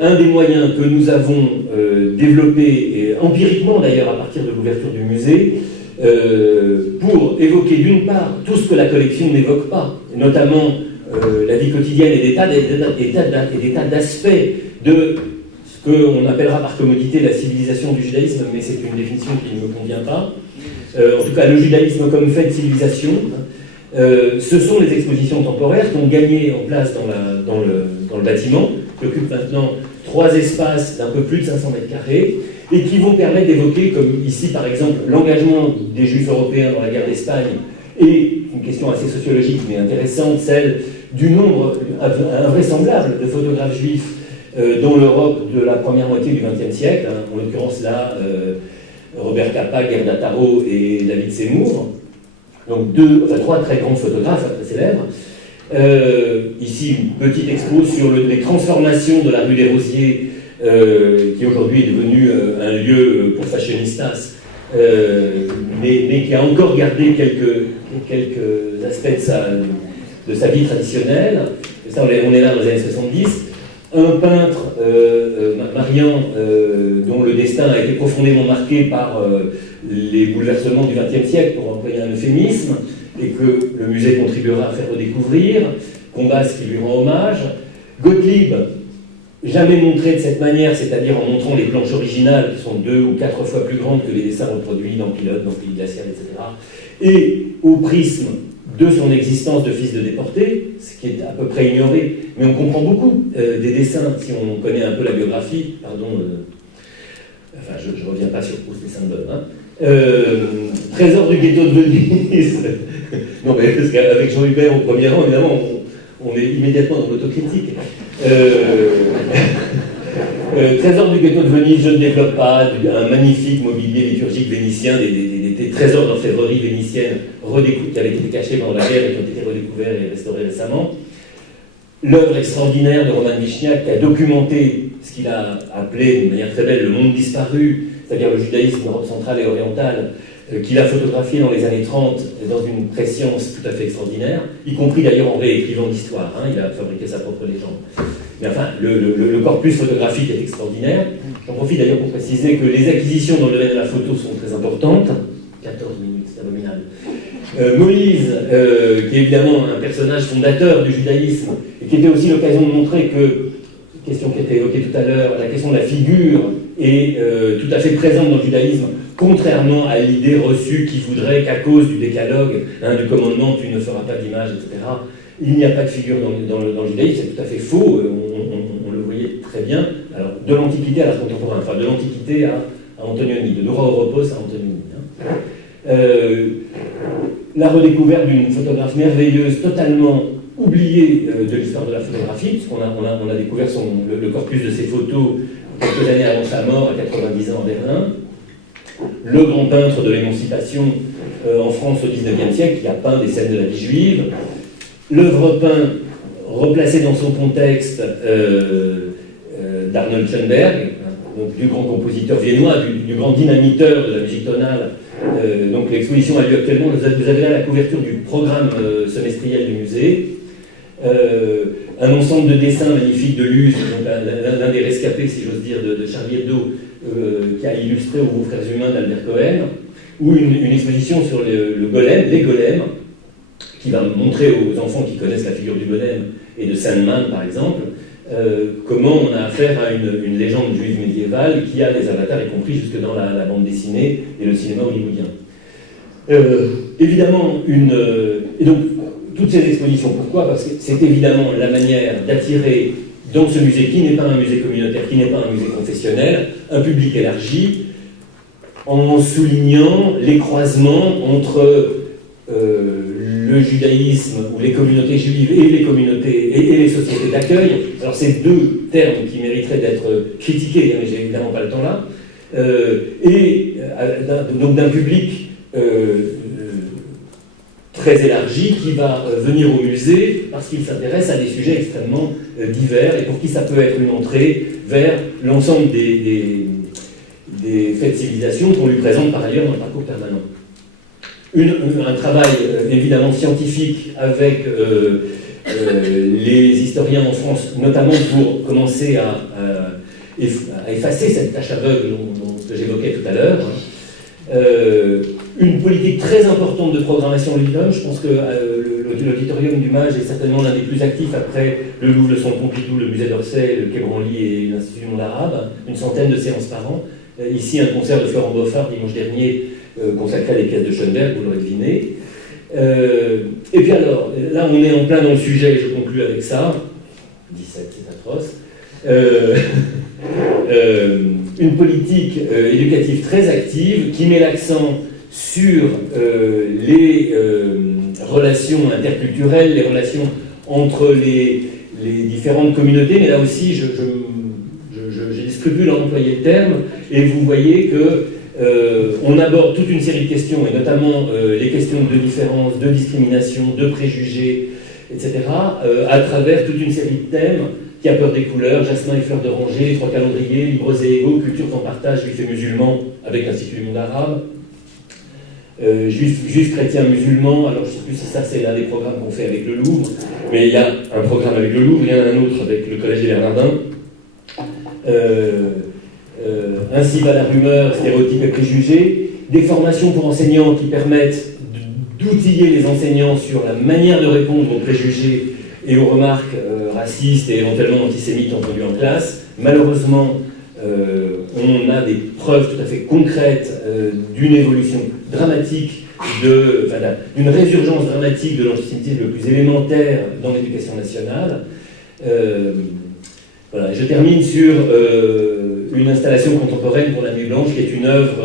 un des moyens que nous avons développé, et empiriquement d'ailleurs à partir de l'ouverture du musée, pour évoquer d'une part tout ce que la collection n'évoque pas, notamment la vie quotidienne et des tas d'aspects de ce qu'on appellera par commodité la civilisation du judaïsme, mais c'est une définition qui ne me convient pas. En tout cas, le judaïsme comme fait de civilisation, ce sont les expositions temporaires qui ont gagné en place dans le bâtiment, qui occupent maintenant 3 espaces d'un peu plus de 500 mètres carrés, et qui vont permettre d'évoquer, comme ici par exemple, l'engagement des Juifs européens dans la guerre d'Espagne, et une question assez sociologique mais intéressante, celle du nombre invraisemblable de photographes juifs dans l'Europe de la première moitié du XXe siècle, hein, en l'occurrence là, Robert Capa, Gerda Taro et David Seymour, donc 3 très grands photographes très célèbres. Ici, une petite expo sur les transformations de la rue des Rosiers, qui aujourd'hui est devenu un lieu pour fashionistas, mais qui a encore gardé quelques aspects de sa vie traditionnelle. Et ça, on est là dans les années 70. Un peintre, Marian, dont le destin a été profondément marqué par les bouleversements du XXe siècle, pour employer un euphémisme, et que le musée contribuera à faire redécouvrir. Combas qui lui rend hommage. Gottlieb, jamais montré de cette manière, c'est-à-dire en montrant les planches originales qui sont 2 ou 4 fois plus grandes que les dessins reproduits dans Pilote, dans Pays glacial, etc. Et au prisme de son existence de fils de déporté, ce qui est à peu près ignoré, mais on comprend beaucoup des dessins si on connaît un peu la biographie. Enfin, je ne reviens pas sur Proust et Sainte-Beuve. Trésor du ghetto de Venise. Non, mais parce qu'avec Jean Hubert au premier rang, évidemment, on est immédiatement dans l'autocritique. Trésor du ghetto de Venise, je ne développe pas, un magnifique mobilier liturgique vénitien, des trésors d'orfèvrerie vénitienne qui avaient été cachés pendant la guerre et qui ont été redécouverts et restaurés récemment. L'œuvre extraordinaire de Roman Vichniac qui a documenté ce qu'il a appelé d'une manière très belle le monde disparu, c'est-à-dire le judaïsme d'Europe centrale et orientale, qu'il a photographié dans les années 30 dans une préscience tout à fait extraordinaire, y compris d'ailleurs en réécrivant l'histoire. Il a fabriqué sa propre légende. Mais enfin, le corpus photographique est extraordinaire. J'en profite d'ailleurs pour préciser que les acquisitions dans le domaine de la photo sont très importantes. 14 minutes, c'est abominable. Moïse, qui est évidemment un personnage fondateur du judaïsme, et qui était aussi l'occasion de montrer que, question qui a été évoquée tout à l'heure, la question de la figure est tout à fait présente dans le judaïsme, contrairement à l'idée reçue qui voudrait qu'à cause du décalogue, du commandement, tu ne feras pas d'image, etc., il n'y a pas de figure dans le judaïsme. C'est tout à fait faux, on le voyait très bien, alors, de l'Antiquité à l'art contemporain, enfin de l'Antiquité à Antonioni, de Dora Europos à Antonioni. La redécouverte d'une photographe merveilleuse, totalement oubliée de l'histoire de la photographie, puisqu'on a découvert le corpus de ses photos quelques années avant sa mort, à 90 ans à Berlin. Le grand peintre de l'émancipation en France au XIXe siècle, qui a peint des scènes de la vie juive. L'œuvre peinte, replacée dans son contexte, d'Arnold Schoenberg, donc du grand compositeur viennois, du grand dynamiteur de la musique tonale. Donc l'exposition a lieu actuellement. Vous avez là la couverture du programme semestriel du musée. Un ensemble de dessins magnifiques de Luz, l'un des rescapés, si j'ose dire, de Charlie Hebdo, qui a illustré aux Beaux Frères Humains d'Albert Cohen, ou une exposition sur le golem, les golems, qui va montrer aux enfants qui connaissent la figure du golem et de Sandman, par exemple, comment on a affaire à une légende juive médiévale qui a des avatars, y compris jusque dans la bande dessinée et le cinéma hollywoodien. Évidemment, et donc, toutes ces expositions, pourquoi? Parce que c'est évidemment la manière d'attirer dans ce musée, qui n'est pas un musée communautaire, qui n'est pas un musée confessionnel, un public élargi, en soulignant les croisements entre le judaïsme ou les communautés juives et les communautés et les sociétés d'accueil. Alors c'est deux termes qui mériteraient d'être critiqués, mais j'ai évidemment pas le temps là. Donc d'un public très élargi qui va venir au musée parce qu'il s'intéresse à des sujets extrêmement divers et pour qui ça peut être une entrée vers l'ensemble des faits de civilisation qu'on lui présente par ailleurs dans le parcours permanent. Un travail évidemment scientifique avec les historiens en France, notamment pour commencer à effacer cette tâche aveugle que j'évoquais tout à l'heure. Une politique très importante de programmation Ludum. Je pense que l'auditorium du Mage est certainement l'un des plus actifs après le Louvre, le Centre Pompidou, le musée d'Orsay, le Quai Branly et l'Institut du monde arabe. Une centaine de séances par an. Ici, un concert de Florent Boffard dimanche dernier consacré à des pièces de Schoenberg, vous l'aurez deviné. Et puis alors, là on est en plein dans le sujet, je conclue avec ça. 17, c'est atroce. Une politique éducative très active qui met l'accent sur les relations interculturelles, les relations entre les différentes communautés, mais là aussi j'ai des scrupules à employer le terme, et vous voyez que on aborde toute une série de questions, et notamment les questions de différence, de discrimination, de préjugés, etc., à travers toute une série de thèmes qui a peur des couleurs, jasmin et fleurs d'oranger, les trois calendriers, libres et égaux, culture en partage, juifs et musulmans, avec l'Institut du monde arabe, juifs, chrétiens, musulmans. Alors je ne sais plus si ça c'est l'un des programmes qu'on fait avec le Louvre, mais il y a un programme avec le Louvre, il y en a un autre avec le Collège des Bernardins. Ainsi va la rumeur, stéréotypes et préjugés, des formations pour enseignants qui permettent d'outiller les enseignants sur la manière de répondre aux préjugés et aux remarques racistes et éventuellement antisémites entendues en classe. Malheureusement, on a des preuves tout à fait concrètes d'une évolution dramatique, d'une résurgence dramatique de l'antisémitisme le plus élémentaire dans l'éducation nationale. Voilà. Je termine sur une installation contemporaine pour la Nuit Blanche, qui est une œuvre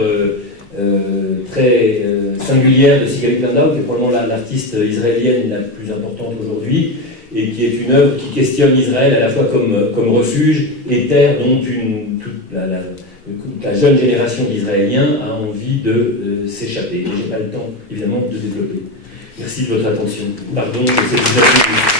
très singulière de Sigalit Landau, qui est probablement l'artiste israélienne la plus importante aujourd'hui, et qui est une œuvre qui questionne Israël à la fois comme refuge et terre dont toute la jeune génération d'Israéliens a envie de s'échapper. Et je n'ai pas le temps, évidemment, de développer. Merci de votre attention. Pardon, je sais que vous avez...